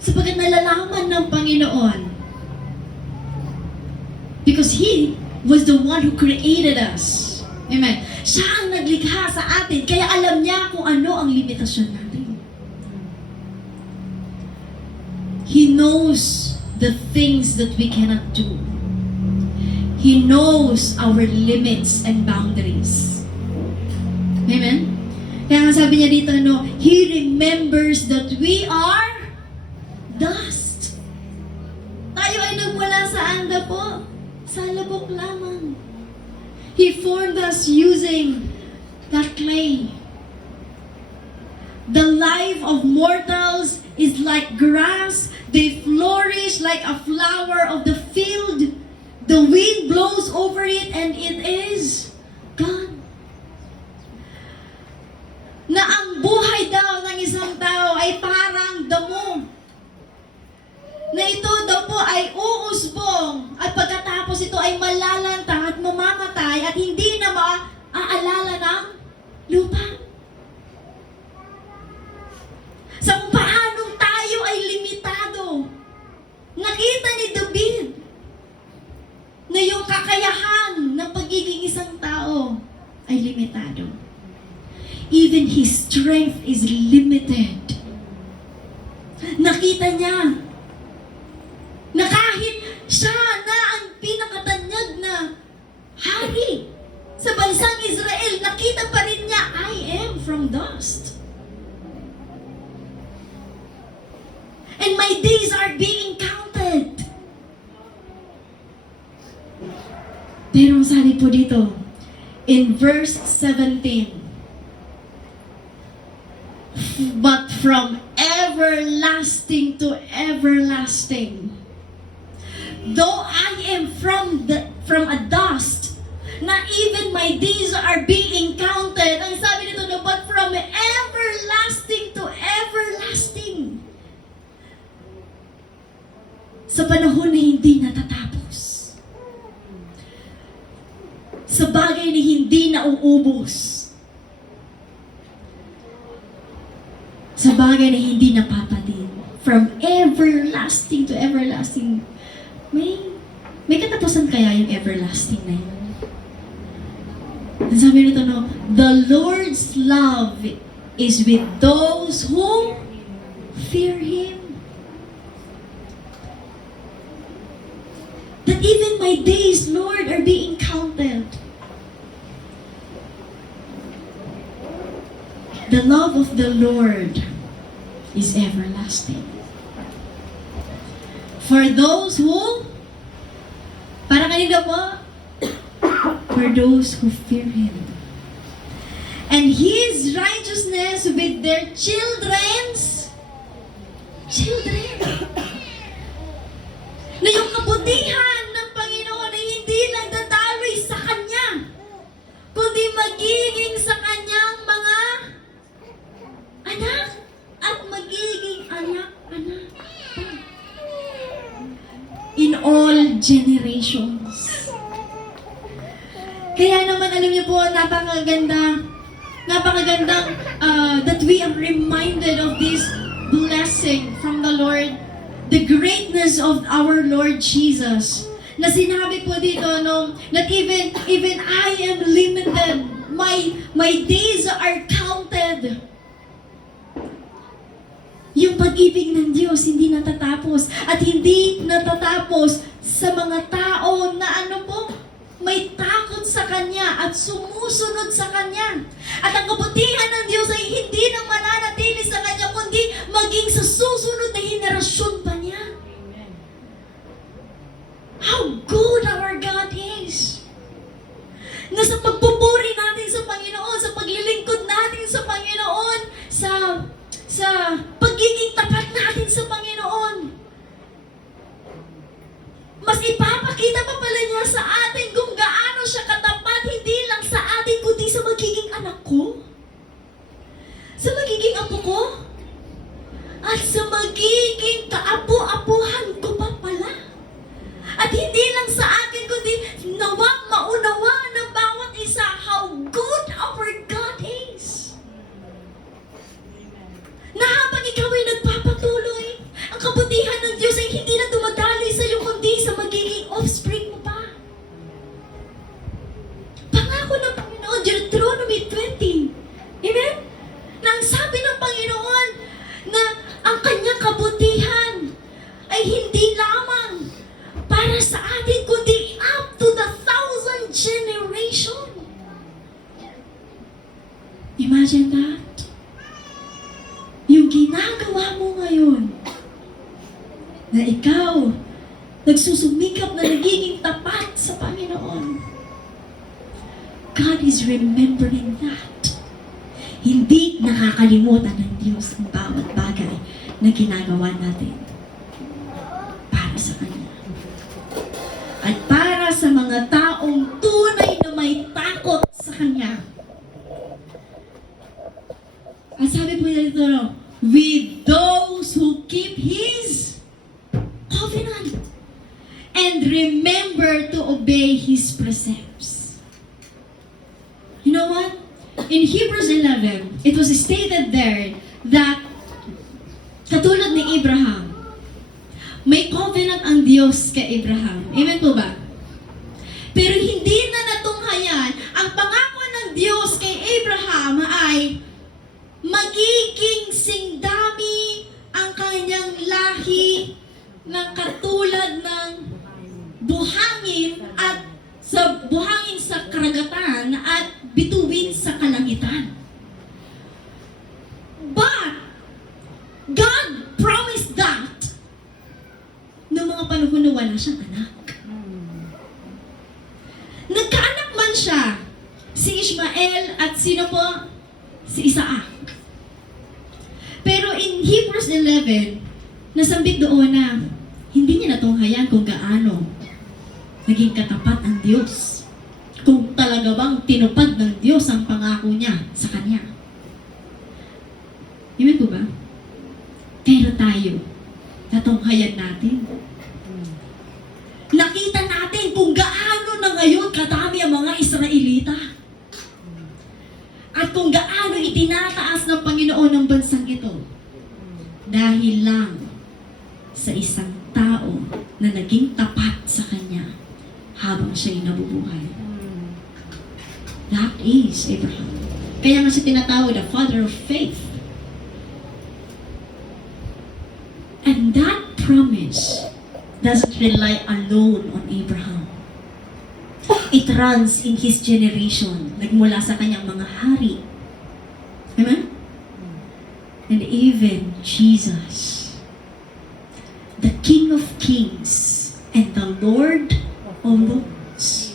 Sapagkat nalalaman ng Panginoon, because He was the one who created us. Amen. Siya ang naglikha sa atin, kaya alam niya kung ano ang limitasyon natin. He knows the things that we cannot do. He knows our limits and boundaries. Amen? Kaya nga sabi niya dito, no, He remembers that we are dust. Tayo ay nagmula saan na po? Sa labok lamang. He formed us using that clay. The life of mortals is like grass. They flourish like a flower of the field. The wind blows over it and it is gone. Na ang buhay daw ng isang tao ay parang damo. Na ito daw po ay uusbong at pagkatapos ito ay malalantang at mamamatay at hindi na maaalala ng lupa. Sa kung paanong tayo ay limitado. Nakita ni David na yung kakayahan ng pagiging isang tao ay limitado. Even his strength is limited. Nakita niya na kahit siya na ang pinakatanyag na hari sa bansang Israel, nakita pa rin niya, I am from dust. And my days are being counted. Pero sabi po dito, in verse 17, but from everlasting to everlasting, though I am from a dust, na even my days are being counted. Ang sabi nito, no, but from everlasting to everlasting. Sa panahon na hindi natatapos. Sa bagay na hindi nauubos. Sa bagay na hindi napapadin. From everlasting to everlasting. May katapusan kaya yung everlasting na yun? Sabi nito, no, the Lord's love is with those who fear Him. That even my days, Lord, are being counted. The love of the Lord is everlasting. For those who, para kanina po, for those who fear Him. And His righteousness with their children's children. Na yung kabutihan ng Panginoon ay hindi lang dadaloy sa Kanya, kundi magiging sa Kanyang mga anak at magiging anak-anak in all generations. Kaya naman alam niyo po, napakagandang that we are reminded of this blessed blessing from the Lord, the greatness of our Lord Jesus. Na sinabi po dito, no, that even I am limited. My days are counted. Yung pag-ibig ng Diyos hindi natatapos. At hindi natatapos sa mga tao na ano po, may takot sa Kanya at sumusunod sa Kanya. At ang kabutihan ng Diyos ay hindi nang mananatili sa Kanya, kundi maging sa susunod na henerasyon pa niya. How good our God is! Na sa pagpupuri natin sa Panginoon, sa paglilingkod natin sa Panginoon, sa pagiging tapat natin sa Panginoon, mas ipapakita pa pala niya sa atin kung gaano siya katapat, hindi lang sa atin, kundi sa magiging anak ko, sa magiging apo ko, at sa magiging kaapo-apuhan ko pa pala. At hindi lang sa akin, kundi nawang maunawa ng bawat isa how good our God is. Na habang ikaw ay nagpapatuloy, ang kabutihan ng Diyos ay hindi na dumadaloy sa iyo, kundi sa magiging offspring mo pa. Pangako ng Panginoon, Deuteronomy 20. Amen? Na ang sabi ng Panginoon na ang kanyang kabutihan ay hindi lamang para sa atin, kundi up to the 1,000 generation. Imagine that. Yung ginagawa mo ngayon, na ikaw, nagsusumikap na nagiging tapat sa Panginoon. God is remembering that. Hindi nakakalimutan ng Diyos ang bawat bagay na ginagawa natin para sa Kanya. At para sa mga taong tunay na may takot sa Kanya. At sabi po dito, no, with those who keep His covenant and remember to obey His precepts. You know what? In Hebrews 11, it was stated there that katulad ni Abraham, may covenant ang Diyos kay Abraham. Amen po ba? Pero hindi na natunghayan, ang pangako ng Diyos kay Abraham ay magiging singdami ang kanyang lahi ng katulad ng buhangin at sa buhangin sa karagatan at bituin sa kalangitan. But God promised that noong mga panahon na wala siyang anak. Nagkaanak man siya, si Ishmael at sino po? Si Isaac. Pero in Hebrews 11, nasambit doon na hindi niya natunghayan kung gaano naging katapat ang Diyos. Kung talaga bang tinupad ng Diyos ang pangako niya sa Kanya. Amen po ba? Pero tayo, natunghayan natin. Nakita natin kung gaano na ngayon kadami ang mga Israelita. At kung gaano itinataas ng Panginoon ang bansang ito. Dahil lang sa isang tao na naging tapat sa Kanya habang siya'y nabubuhay. That is Abraham. Kaya nga siya tinatawag the father of faith. And that promise doesn't rely alone on Abraham. It runs in his generation. Nagmula sa kanyang mga hari. Amen? And even Jesus, the King of Kings and the Lord of Lords.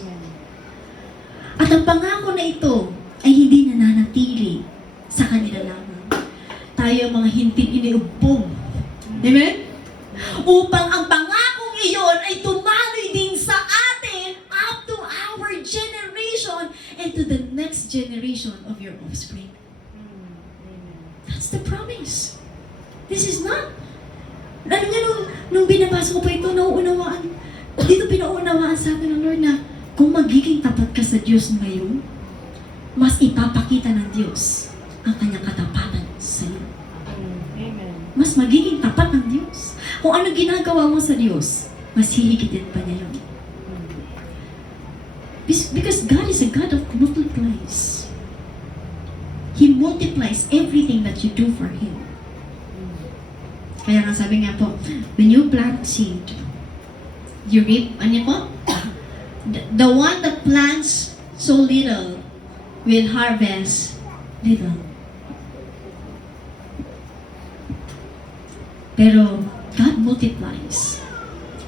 At ang pangako na ito ay hindi nananatili sa kanila lamang. Tayo mga hinting iniugbong. Amen? Upang ang pangakong iyon ay tumaloy din sa atin up to our generation and to the next generation of your offspring. That's the promise. This is not, ano nga nung binabasa ko pa ito, nauunawaan, dito pinaunawaan sa atin ng Lord na kung magiging tapat ka sa Diyos ngayon, mas ipapakita ng Diyos ang kanyang katapatan sa iyo. Amen. Mas magiging tapat ng Diyos. Kung ano ginagawa mo sa Diyos, mas hihigitin pa niya yun. Because God is a God of multiplies. He multiplies everything that you do for Him. Kaya nga sabi nga po, when you plant seed, you reap, ano po? The one that plants so little will harvest little. Pero God multiplies.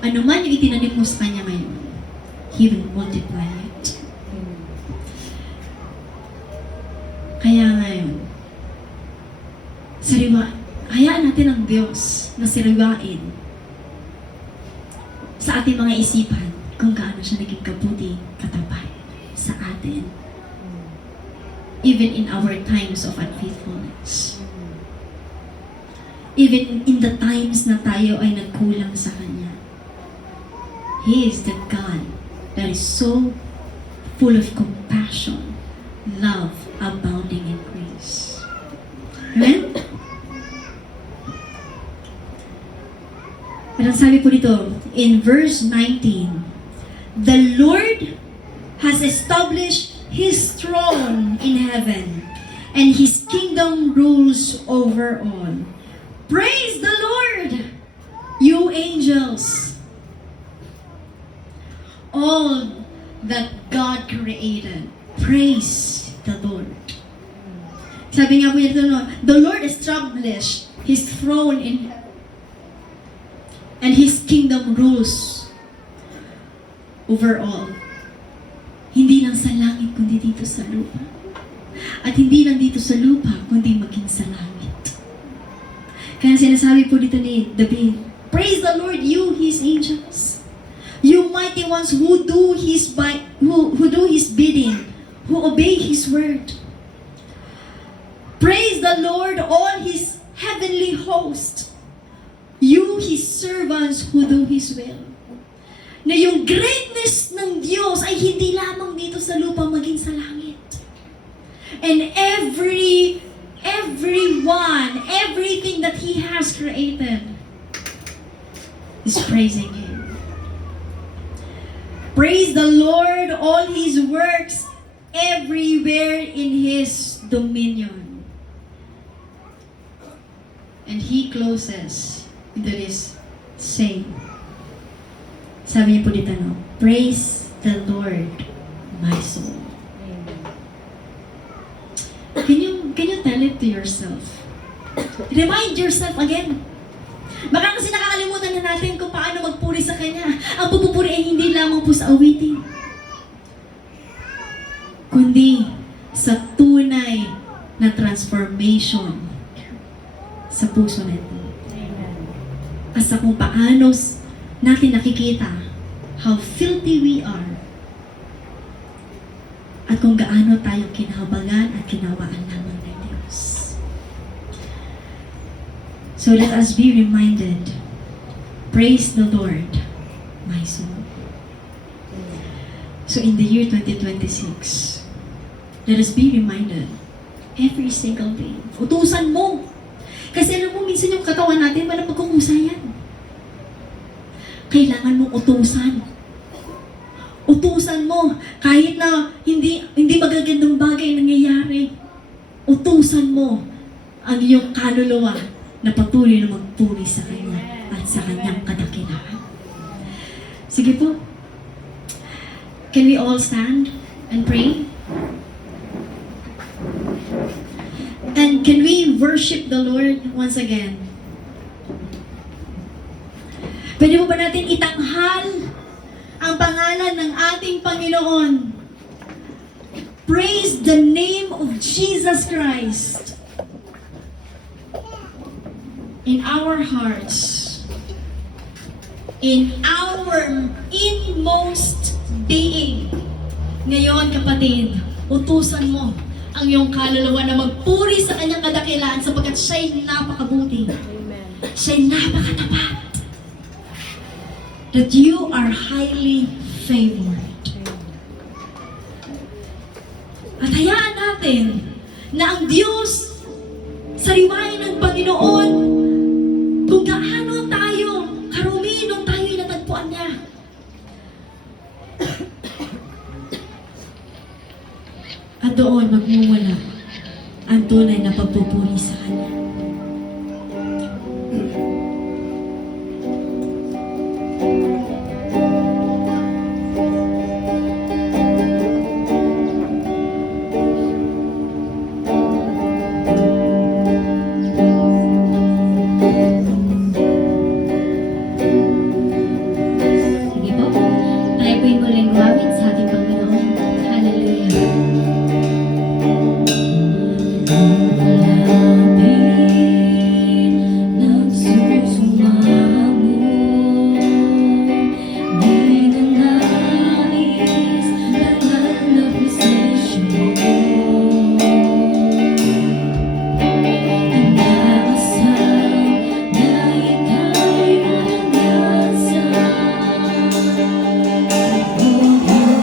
Ano man yung itinanim mo sa Kanya ngayon, He will multiply it. Kaya ngayon, hayaan natin ang Diyos na sariwain sa ating mga isipan kung gaano siya naging kabuti, katapat sa atin. Even in our times of unfaithfulness. Even in the times na tayo ay nagkulang sa Kanya. He is the God that is so full of compassion, love, abounding in grace. Amen? At ang sabi po dito, in verse 19, the Lord has established His throne in heaven, and His kingdom rules over all. Praise the Lord, you angels, all that God created. Praise the Lord. Sabi nga po dito, no, the Lord established His throne in heaven, and His kingdom rules over all. Hindi lang sa langit, kundi dito sa lupa. At hindi lang dito sa lupa, kundi maging sa langit. Kaya sinasabi po dito ni David, praise the Lord, you His angels, you mighty ones who do His bidding, who obey His word. Praise the Lord, all His heavenly host, you His servants who do His will. Na yung greatness ng Diyos ay hindi lamang dito sa lupa, maging sa langit. And everything that He has created is praising Him. Praise the Lord, all His works everywhere in His dominion. And He closes with this saying. Sabi niya po dito, no? Praise the Lord, my soul. Can you tell it to yourself? Remind yourself again. Baka kasi nakakalimutan na natin kung paano magpuri sa Kanya. Ang pupupuri ay hindi lamang po sa awitin, kundi sa tunay na transformation sa puso natin. At sa kung paano natin nakikita how filthy we are at kung gaano tayo kinahabagan at kinawaan naman ng Diyos. So let us be reminded, praise the Lord, my soul. So in the year 2026, let us be reminded every single day. Utusan mo. Kasi alam mo, minsan yung katawan natin, walang magkukusa yan. Kailangan mong utusan. Utusan mo. Kahit na hindi magagandang bagay nangyayari, utusan mo ang iyong kaluluwa na patuloy na magpuri sa Kanya at sa Kanyang kadakilaan. Sige po. Can we all stand and pray? And can we worship the Lord once again? Pwede mo ba natin itanghal ang pangalan ng ating Panginoon? Praise the name of Jesus Christ in our hearts, in our inmost being. Ngayon, kapatid, utusan mo ang iyong kaluluwa na magpuri sa Kanyang kadakilaan sapagkat siya'y napakabuti. Amen. Siya'y napakatapat. That you are highly favored. At hayaan natin na ang Diyos, sariwain ng Panginoon, at doon magmumula ang tunay na pagpupuri sa Kanya. Sige po. Tayo po yung muling gumamit sa ating Panginoon. Hallelujah. Oh,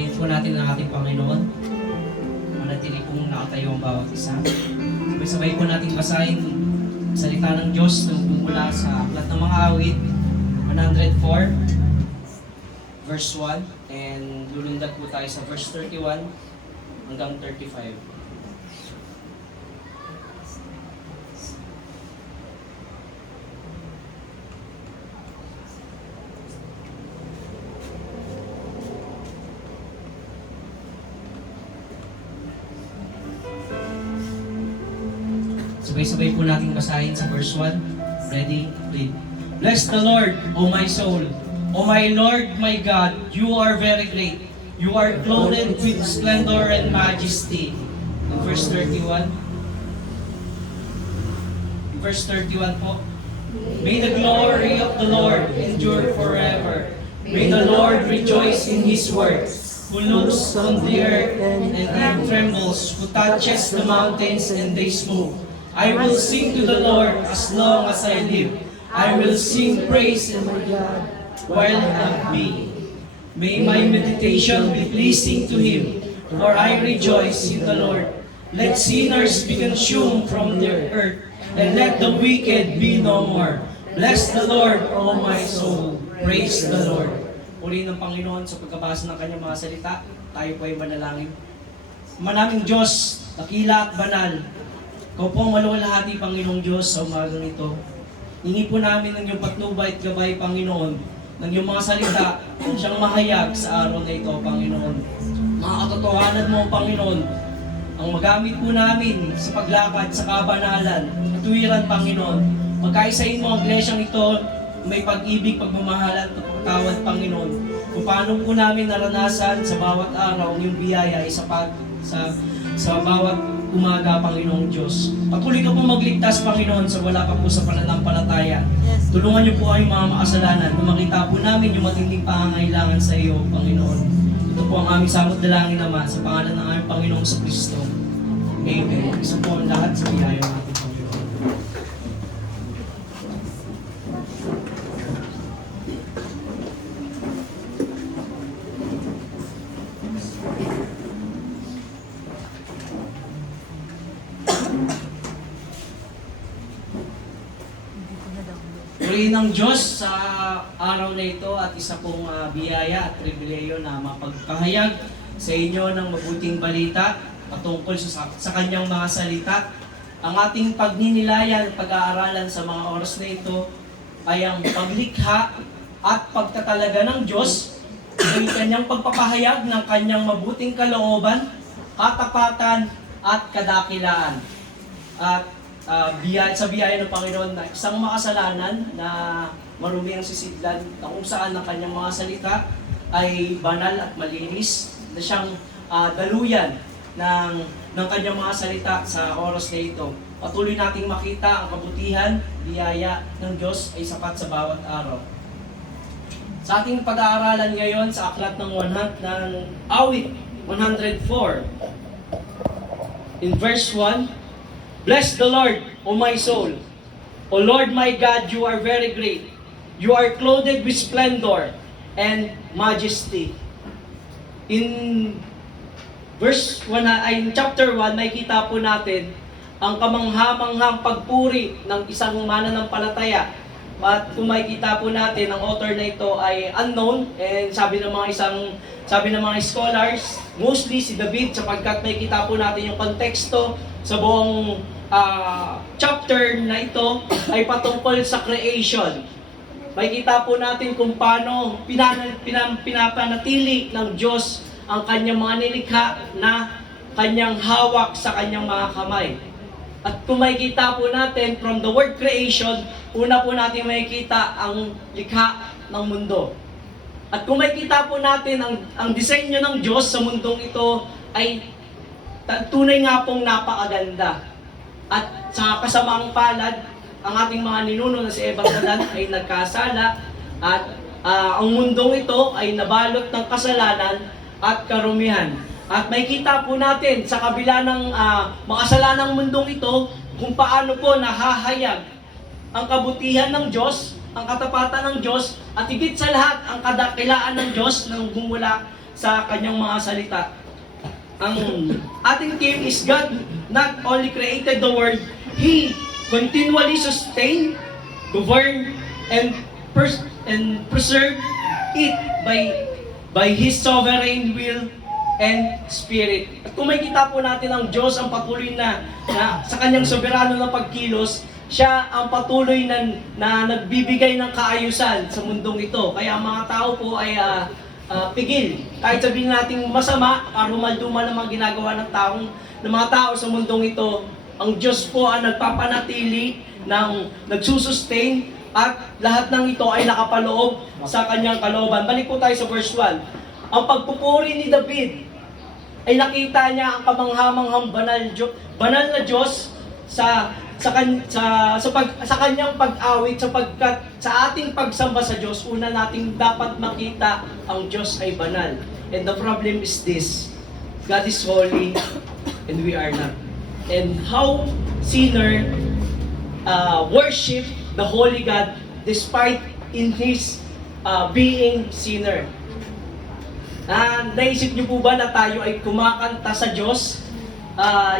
Purihin po natin ang ating Panginoon. Manatili pong nakatayo ang bawat isa. Sabay-sabay po natin basahin ang salita ng Diyos na bumula sa Aklat ng Mga Awit 104 verse 1, and lulundag po tayo sa verse 31 hanggang 35. Sabay-sabay po natin basahin sa verse 1. Ready? Read. Bless the Lord, O my soul. O my Lord, my God, you are very great. You are clothed with splendor and majesty. In verse 31. Verse 31 po. May the glory of the Lord endure forever. May the Lord rejoice in His works, who looks on the earth and the earth trembles, who touches the mountains and they move. I will sing to the Lord as long as I live. I will sing praise to my God while I be. May my meditation be pleasing to Him, for I rejoice in the Lord. Let sinners be consumed from the earth, and let the wicked be no more. Bless the Lord, O my soul. Praise the Lord. Purihin ng Panginoon sa pagkabasa ng kanyang mga salita. Tayo po ay manalangin. Manaming Diyos, dakila at banal, Ikaw po ang maluwalhati, Panginoong Diyos, sa umagang ito. Hingi po namin ng iyong patnubay at gabay, Panginoon, ng iyong mga salita na siyang mahayag sa araw na ito, Panginoon. Mga katotohanan mo, Panginoon, ang magamit po namin sa paglakad sa kabanalan, katuwiran, Panginoon. Magkaisahin mo ang iglesyang ito, may pag-ibig, pagmamahalan, at pagtawad, Panginoon. Kung paano po namin naranasan sa bawat araw ang iyong biyaya ay sapat sa bawat umaga, Panginoong Diyos. Patuloy ka po magligtas, Panginoon, sa wala pa po sa pananampalataya. Tulungan niyo po kayong mga makasalanan na makita po namin yung matinding pangangailangan sa iyo, Panginoon. Ito po ang aming samot dalangin naman sa pangalan ng aming Panginoong sa Kristo. Amen. Isa po ang lahat sa biyaya ng ating Panginoon. Purihin ng Diyos sa araw na ito at isa pong biyaya at pribileyo na mapagpahayag sa inyo ng mabuting balita patungkol sa kanyang mga salita. Ang ating pagninilayan, pag-aaralan sa mga oras na ito ay ang paglikha at pagtatalaga ng Diyos, ang kanyang pagpapahayag ng kanyang mabuting kalooban, katapatan at kadakilaan. At sa biyaya ng Panginoon na isang makasalanan na marumi ang sisidlan na kung saan ang kanyang mga salita ay banal at malinis na siyang daluyan ng kanyang mga salita sa oras na ito. Patuloy nating makita ang kabutihan, biyaya ng Diyos ay sapat sa bawat araw. Sa ating pag-aaralan ngayon sa aklat ng Awit 104 in verse 1, Bless the Lord, O my soul. O Lord my God, you are very great. You are clothed with splendor and majesty. In verse 1, in chapter 1, makikita po natin ang kamanghamanghang pagpuri ng isang mananampalataya. At kung makikita po natin, ang author na ito ay unknown, and sabi ng mga scholars, mostly si David, sapagkat makikita po natin yung konteksto sa buong chapter na ito ay patungkol sa creation. Makikita po natin kung paano pinapanatili ng Diyos ang kanyang mga nilikha na kanyang hawak sa kanyang mga kamay. At kung makikita po natin from the word creation, una po natin makikita ang likha ng mundo. At kung makikita po natin ang disenyo ng Diyos sa mundong ito ay tunay nga pong napakaganda. At sa kasamaang palad, ang ating mga ninuno na si Evangelan ay nagkasala at ang mundong ito ay nabalot ng kasalanan at karumihan. At makikita po natin sa kabila ng makasalanang mundong ito kung paano po nahahayag ang kabutihan ng Diyos, ang katapatan ng Diyos, at higit sa lahat ang kadakilaan ng Diyos nang bumula sa kanyang mga salita. Ang ating theme is God not only created the world, He continually sustained, governed, and preserved it by His sovereign will and spirit. At kung makikita po natin ang Diyos ang patuloy na sa kanyang soberano na pagkilos, siya ang patuloy na nagbibigay ng kaayusan sa mundong ito. Kaya ang mga tao po ay pigil. Kahit sabihin natin masama, karumal-dumal na mga ginagawa ng mga tao sa mundong ito, ang Diyos po ang nagpapanatili, nagsusustain, at lahat ng ito ay nakapaloob sa kanyang kalooban. Balik po tayo sa verse 1. Ang pagpupuri ni David ay nakita niya ang kamanghamanghang banal na Diyos sa kanyang pag-awit, sapagkat sa ating pagsamba sa Diyos, una nating dapat makita ang Diyos ay banal. And the problem is this: God is holy and we are not. And how sinner worship the holy God despite in his being sinner. Naisip niyo po ba na tayo ay kumakanta sa Diyos?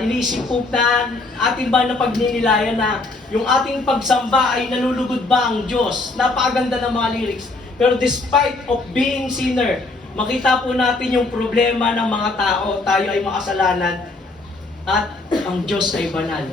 Iniisip po na ating ba na pagninilayan na yung ating pagsamba ay nalulugod ba ang Diyos? Napakaganda ng mga lyrics. Pero despite of being sinner, makita po natin yung problema ng mga tao. Tayo ay makasalanan at ang Diyos ay banal.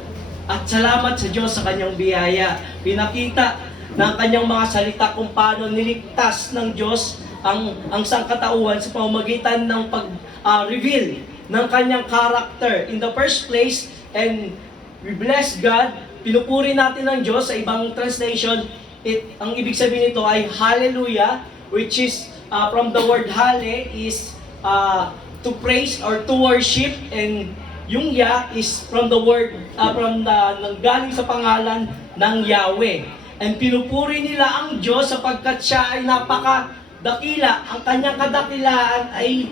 At salamat sa Diyos sa kanyang biyaya. Pinakita ng kanyang mga salita kung paano niligtas ng Diyos ang sangkatauhan sa pamamagitan ng pag-reveal ng kanyang character in the first place. And we bless God, pinupuri natin ng Diyos. Sa ibang translation, ang ibig sabihin nito ay hallelujah, which is from the word halle is to praise or to worship, and yung ya is from the word galing sa pangalan ng Yahweh. And pinupuri nila ang Diyos sapagkat siya ay napakadakila. Ang kanyang kadakilaan ay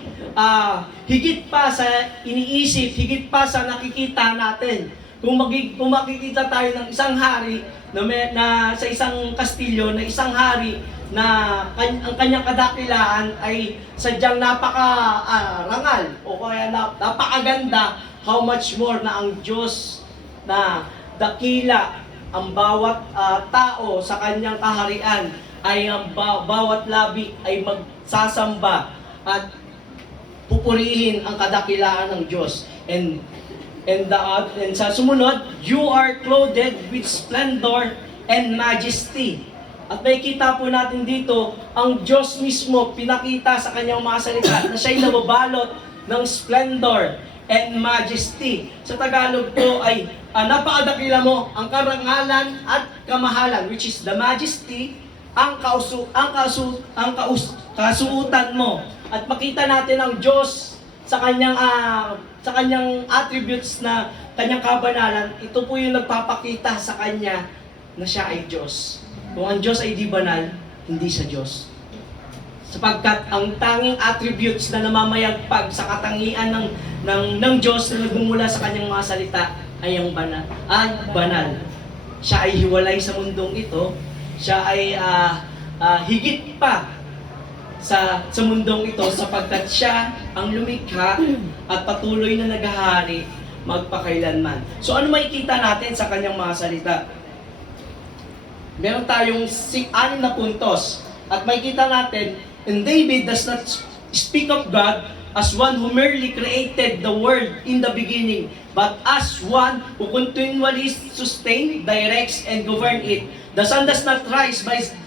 higit pa sa iniisip, higit pa sa nakikita natin. Kung makikita tayo ng isang hari na sa isang kastilyo, na isang hari na ang kanyang kadakilaan ay sadyang napaka-rangal o kaya napakaganda, how much more na ang Diyos na dakila, ang bawat tao sa kanyang kaharian ay ang bawat labi ay magsasamba at pupurihin ang kadakilaan ng Diyos. And sa sumunod, you are clothed with splendor and majesty. At makikita po natin dito, ang Diyos mismo pinakita sa kanyang mga salita na siya'y nababalot ng splendor and majesty. Sa Tagalog po ay napakadakila mo, ang karangalan at kamahalan, which is the majesty, ang kasuutan mo. At makita natin ang Diyos sa kanyang attributes na kanyang kabanalan. Ito po yung nagpapakita sa kanya na siya ay Diyos. Kung ang Diyos ay di banal, hindi siya Diyos. Sapagkat ang tanging attributes na namamayagpag sa katangian ng Diyos na nagmumula sa kanyang mga salita ay ang banal. Siya ay hiwalay sa mundong ito. Siya ay higit pa sa mundong ito sapagkat siya ang lumikha at patuloy na naghahari magpakailanman. So ano makikita natin sa kanyang mga salita? Meron tayong 6 na puntos. At makikita natin, and David does not speak of God as one who merely created the world in the beginning, but as one who continually sustains, directs, and governs it. The sun does not rise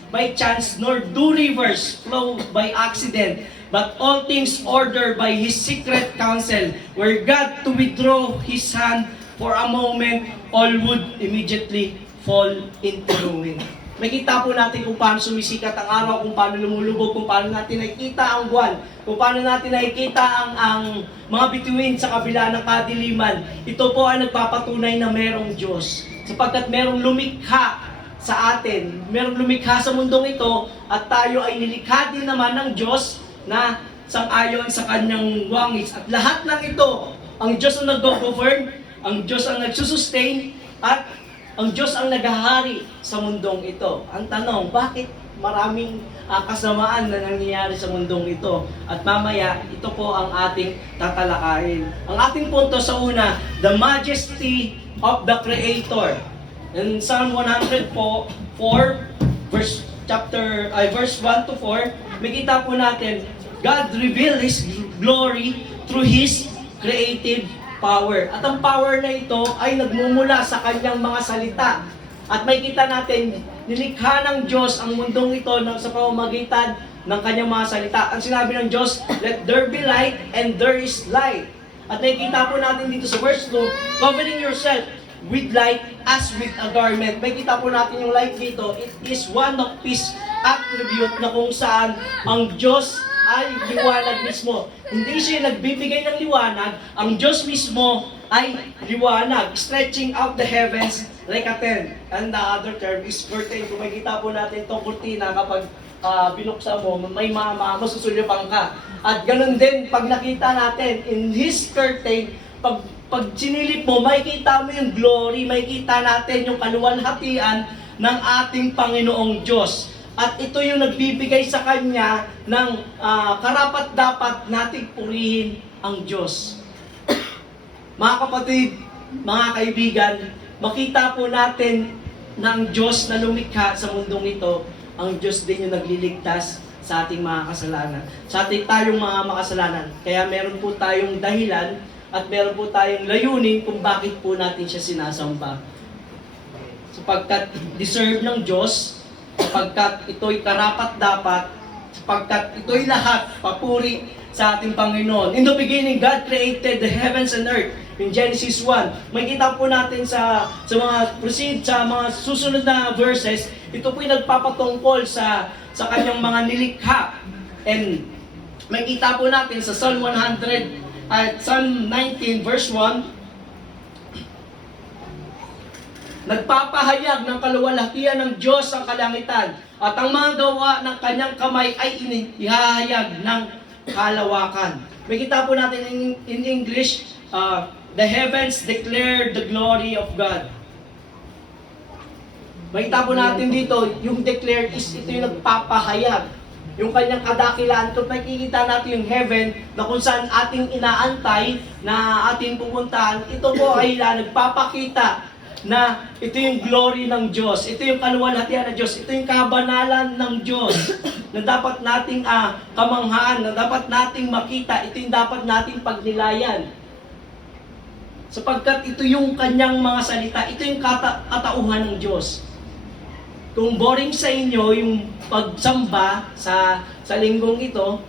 by chance, nor do rivers flow by accident, but all things ordered by His secret counsel. Were God to withdraw His hand for a moment, all would immediately fall into ruin. Makita po natin kung paano sumisikat ang araw, kung paano lumulubog, kung paano natin nakikita ang buwan, kung paano natin nakikita ang mga bituin sa kabila ng kadiliman. Ito po ay nagpapatunay na merong Diyos. Sapagkat merong lumikha sa atin, merong lumikha sa mundong ito, at tayo ay nilikha din naman ng Diyos na sang-ayon sa kanyang wangis. At lahat ng ito, ang Diyos ang nag-govern, ang Diyos ang nagsusustain, at ang Diyos ang naghahari sa mundong ito. Ang tanong, bakit maraming kasamaan na nangyayari sa mundong ito. At mamaya, ito po ang ating tatalakayin. Ang ating punto sa una, the majesty of the Creator. In Psalm 100 po, 4, verse 1 to 4, makita po natin, God revealed His glory through His creative power. At ang power na ito ay nagmumula sa kanyang mga salita. At makita natin, nilikha ng Diyos ang mundong ito sa pamamagitan ng kanyang mga salita. Ang sinabi ng Diyos, let there be light, and there is light. At nakikita po natin dito sa verse 2, covering yourself with light as with a garment. Makita po natin yung light dito, it is one of His attribute na kung saan ang Diyos ay liwanag mismo. Hindi siya nagbibigay ng liwanag, ang Diyos mismo ay liwanag, stretching out the heavens like a tent. And the other term is curtain. Kung makikita po natin itong kurtina, kapag binuksan mo, may masusulyapan ka. At ganun din, pag nakita natin, in His curtain, pag sinilip mo, makikita mo yung glory, makikita natin yung kaluwalhatian ng ating Panginoong Diyos. At ito yung nagbibigay sa Kanya ng karapat-dapat nating purihin ang Diyos. Mga kapatid, mga kaibigan, makita po natin na ang Diyos na lumikha sa mundong ito, ang Diyos din yung nagliligtas sa ating mga kasalanan. Sa ating tayong mga makasalanan. Kaya meron po tayong dahilan at meron po tayong layunin kung bakit po natin siya sinasamba. Sapagkat deserve ng Diyos, sapagkat ito'y karapat-dapat, sapagkat ito'y lahat papuri sa ating Panginoon. In the beginning, God created the heavens and earth. In Genesis 1, makikita po natin sa mga susunod na verses, ito po'y nagpapatungkol sa kanyang mga nilikha. And makikita po natin sa Psalm 100 at Psalm 19 verse 1, nagpapahayag ng kaluwalhatian ng Diyos ang kalangitan, at ang mga gawa ng kanyang kamay ay ihahayag ng kalawakan. Makita po natin in English, the heavens declare the glory of God. Makita po natin dito, yung declare is ito yung nagpapahayag. Yung kanyang kadakilaan, kung makikita natin yung heaven na kung saan ating inaantay na ating pupuntahan, ito po ay nagpapakita na ito yung glory ng Diyos, ito yung kaluwalhatian ng Diyos, ito yung kabanalan ng Diyos na dapat nating kamanghaan, na dapat nating makita, ito yung dapat nating pagnilayan. Sapagkat ito yung kanyang mga salita, ito yung katauhan ng Diyos. Kung boring sa inyo yung pagsamba sa linggong ito,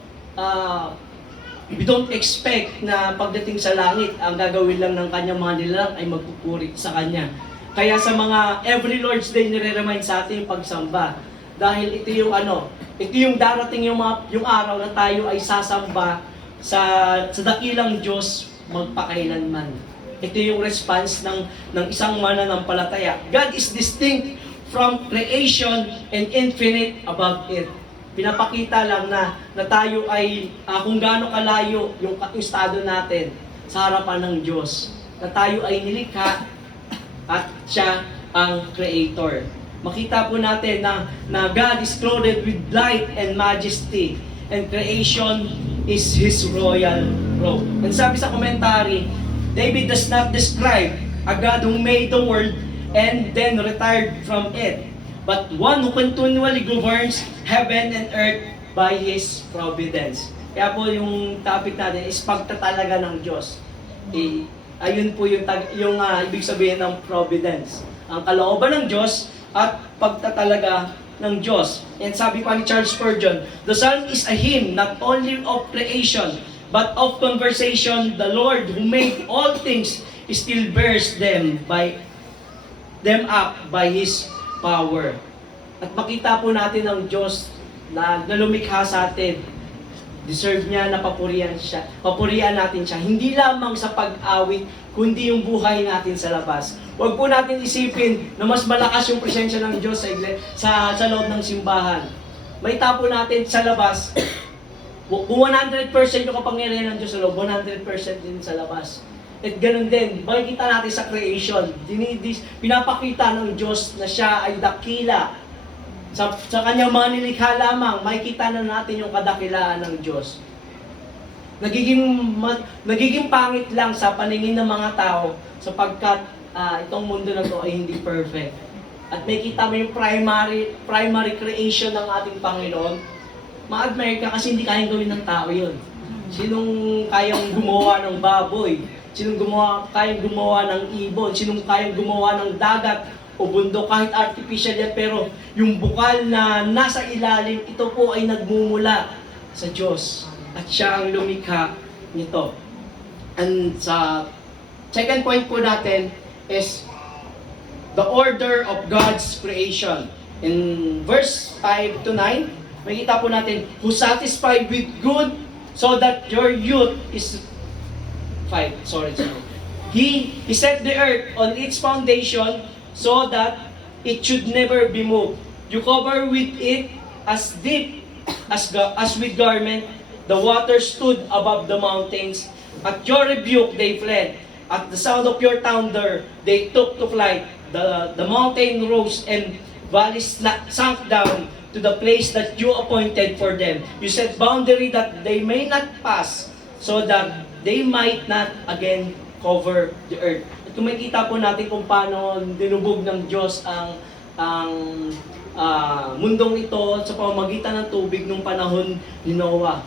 we don't expect na pagdating sa langit, ang gagawin lang ng kanyang mga nilalang ay magpupuri sa kanya. Kaya sa mga every Lord's Day, nire-remind sa atin yung pagsamba. Dahil ito yung darating yung araw na tayo ay sasamba sa dakilang Diyos magpakailanman. Ito yung response ng isang mananampalataya. God is distinct from creation and infinite above it. Pinapakita lang na tayo ay kung gaano kalayo yung estado natin sa harapan ng Diyos. Na tayo ay nilikha at siya ang Creator. Makita po natin na God is clothed with light and majesty, and creation is His royal robe. And sabi sa commentary, David does not describe a God who made the world and then retired from it, but one who continually governs heaven and earth by His providence. Kaya po yung topic natin is pagtatalaga ng Diyos. Ayun po yung ibig sabihin ng providence. Ang kalooban ng Diyos at pagtatalaga ng Diyos. And sabi pa ni Charles Spurgeon, the Psalm is a hymn not only of creation, but of conversation. The Lord who made all things still bears them up by His power. At makita po natin ang Diyos na lumikha sa atin. Deserve niya na papurihan natin siya. Hindi lamang sa pag-awit, kundi yung buhay natin sa labas. Huwag po natin isipin na mas malakas yung presensya ng Diyos sa loob ng simbahan. May tapo natin sa labas. Kung 100% yung kapangyarihan ng Diyos sa loob, 100% din sa labas. At ganun din, makikita natin sa creation. Pinapakita ng Diyos na siya ay dakila. Sa kanyang mga nilikha lamang, makikita na natin yung kadakilaan ng Diyos. Nagiging pangit lang sa paningin ng mga tao sapagkat itong mundo na to ay hindi perfect. At makikita mo yung primary creation ng ating Panginoon. Ma-admire ka kasi hindi kayang gawin ng tao yun. Sinong kayang gumawa ng baboy? Sinong kayang gumawa ng ibon? Sinong kayang gumawa ng dagat o bundok? Kahit artificial yan, pero yung bukal na nasa ilalim, ito po ay nagmumula sa Diyos. At siya ang lumikha nito. And sa second point po natin is the order of God's creation. In verse 5 to 9, makikita po natin, who satisfied with good so that your youth is 5. Sorry. He set the earth on its foundation so that it should never be moved. You cover with it as deep as with garment. The waters stood above the mountains. At your rebuke they fled. At the sound of your thunder they took to flight. The mountain rose and valleys sank down to the place that you appointed for them. You set boundary that they may not pass, so that they might not again cover the earth. At kung makikita po natin kung paano dinubog ng Diyos ang mundong ito sa pamamagitan ng tubig nung panahon ni Noah.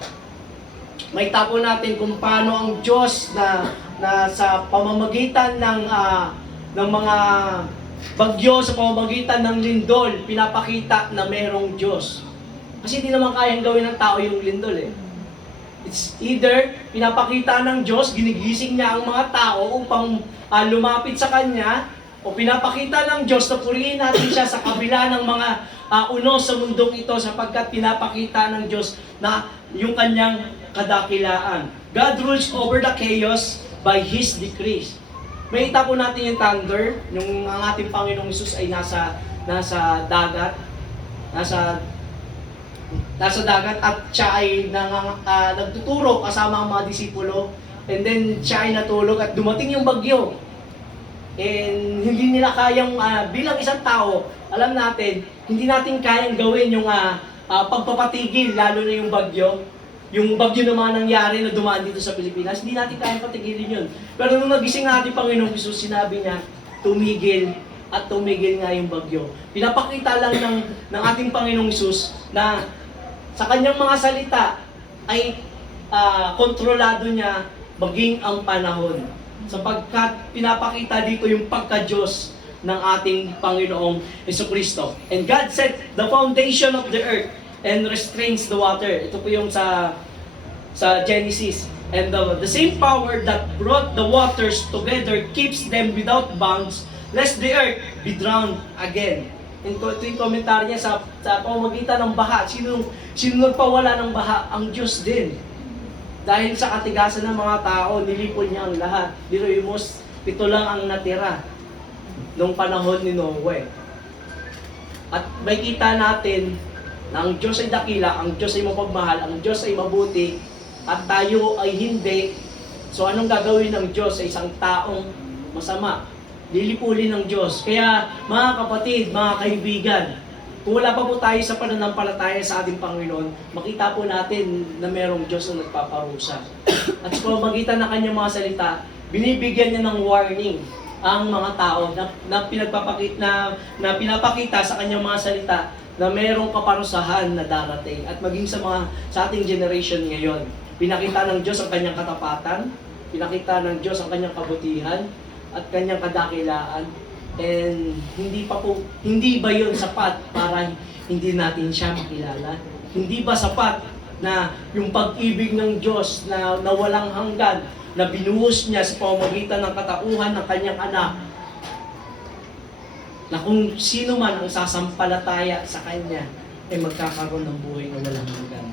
Makikita po natin kung paano ang Diyos na sa pamamagitan ng mga bagyo, sa pamamagitan ng lindol, pinapakita na merong Diyos. Kasi hindi naman kayang gawin ng tao yung lindol eh. It's either pinapakita ng Diyos, ginigising niya ang mga tao upang lumapit sa Kanya, o pinapakita ng Diyos na purihin natin siya sa kabila ng mga unos sa mundong ito sapagkat pinapakita ng Diyos na yung Kanyang kadakilaan. God rules over the chaos by His decrees. Makita po natin yung thunder, yung ang ating Panginoong Hesus ay nasa dagat, nasa dagat at siya ay nagtuturo kasama ang mga disipulo, and then siya ay natulog at dumating yung bagyo. And hindi nila kayang, bilang isang tao, alam natin, hindi natin kayang gawin yung pagpapatigil, lalo na yung bagyo. Yung bagyo naman nangyari na dumaan dito sa Pilipinas, hindi natin kayang patigilin yun. Pero nung nagising natin Panginoong Hesus, sinabi niya, tumigil at tumigil nga yung bagyo. Pinapakita lang ng ating Panginoong Hesus na sa kanyang mga salita ay kontrolado niya maging ang panahon. Sapagkat pinapakita dito yung pagka-Diyos ng ating Panginoong Jesucristo. And God set the foundation of the earth and restrains the water. Ito po yung sa Genesis. And the same power that brought the waters together keeps them without bounds, lest the earth be drowned again. Ito yung komentaryo niya sa pamamagitan ng baha. Sino nagpawala ng baha? Ang Diyos din. Dahil sa katigasan ng mga tao, nilipol niya ang lahat. Diroimos, 7 lang ang natira nung panahon ni Noe. At makita natin na ang Diyos ay dakila, ang Diyos ay mapagmahal, ang Diyos ay mabuti, at tayo ay hindi. So anong gagawin ng Diyos sa isang taong masama? Lilipulin ng Diyos. Kaya mga kapatid, mga kaibigan, kung wala pa po tayo sa pananampalataya sa ating Panginoon, makita po natin na merong Diyos na nagpaparusa. At sa pamamagitan ng kanyang mga salita, binibigyan niya ng warning ang mga tao na pinapakita sa kanyang mga salita na merong kaparusahan na darating at maging sa ating generation ngayon. Pinakita ng Diyos ang kanyang katapatan, pinakita ng Diyos ang kanyang kabutihan at kanyang kadakilaan. And hindi ba yun sapat para hindi natin siya makilala? Hindi ba sapat na yung pag-ibig ng Diyos na walang hanggan, na binuhos niya sa pamamagitan ng katauhan ng kanyang anak, na kung sino man ang sasampalataya sa Kanya ay magkakaroon ng buhay na walang hanggan.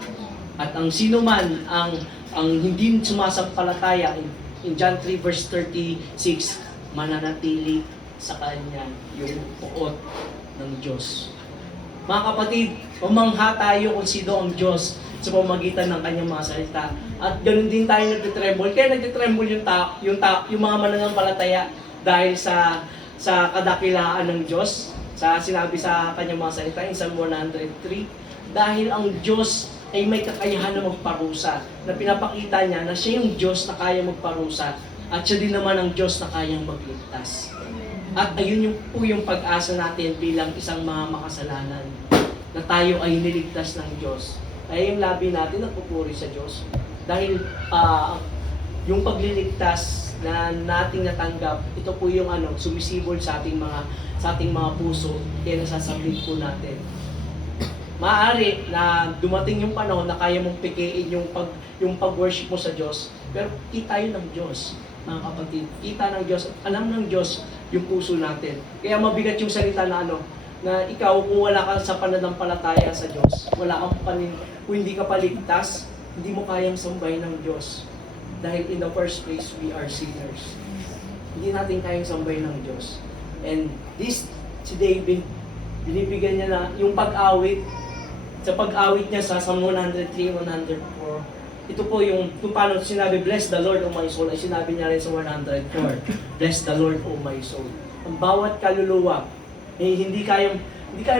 At ang sino man ang hindi sumasampalataya, in John 3 verse 36, mananatili sa Kanya yung puot ng Diyos. Mga kapatid, umangha tayo kung sino ang Diyos sa pamamagitan ng Kanyang mga salita. At ganoon din tayo nagtitremble. Kaya nagtitremble yung mga mananampalataya dahil sa kadakilaan ng Diyos, sinabi sa kanyang mga salita in Psalm 103, dahil ang Diyos ay may kakayahan na magparusa, na pinapakita niya na siya yung Diyos na kaya magparusa at siya din naman ang Diyos na kayang magligtas. At ayun yung po yung pag-asa natin bilang isang mga makasalanan, na tayo ay niligtas ng Diyos. Kaya yung labi natin nagpupuri sa Diyos dahil yung pagliligtas na nating natanggap, ito po yung sumisibol sa ating mga puso, kaya nasasabit po natin. Maaari na dumating yung panahon na kaya mong pikiin yung pag-worship mo sa Diyos, pero kita yun ng Diyos, mga kapatid. Kita ng Diyos, alam ng Diyos yung puso natin. Kaya mabigat yung salita na na ikaw kung wala ka sa pananampalataya sa Diyos, kung hindi ka paligtas, hindi mo kayang sambahin ng Diyos. Dahil in the first place, we are sinners. Hindi natin kayang sambahin ng Diyos. And si David, binibigyan niya na yung pag-awit, sa pag-awit niya sa Psalm 103, 104, ito po yung kung paano sinabi, bless the Lord, O my soul, ay sinabi niya rin sa 104, bless the Lord, O my soul. Ang bawat kaluluwa, hindi kayang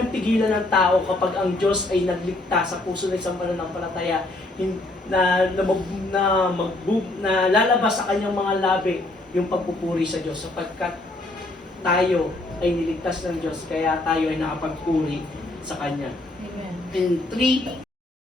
pigilan ng tao kapag ang Diyos ay nagligtas sa puso ng isang pananampalataya na lalabas sa kanyang mga labi yung pagpupuri sa Diyos sapagkat tayo ay niligtas ng Diyos kaya tayo ay nakapagpuri sa Kanya. Amen. And 3,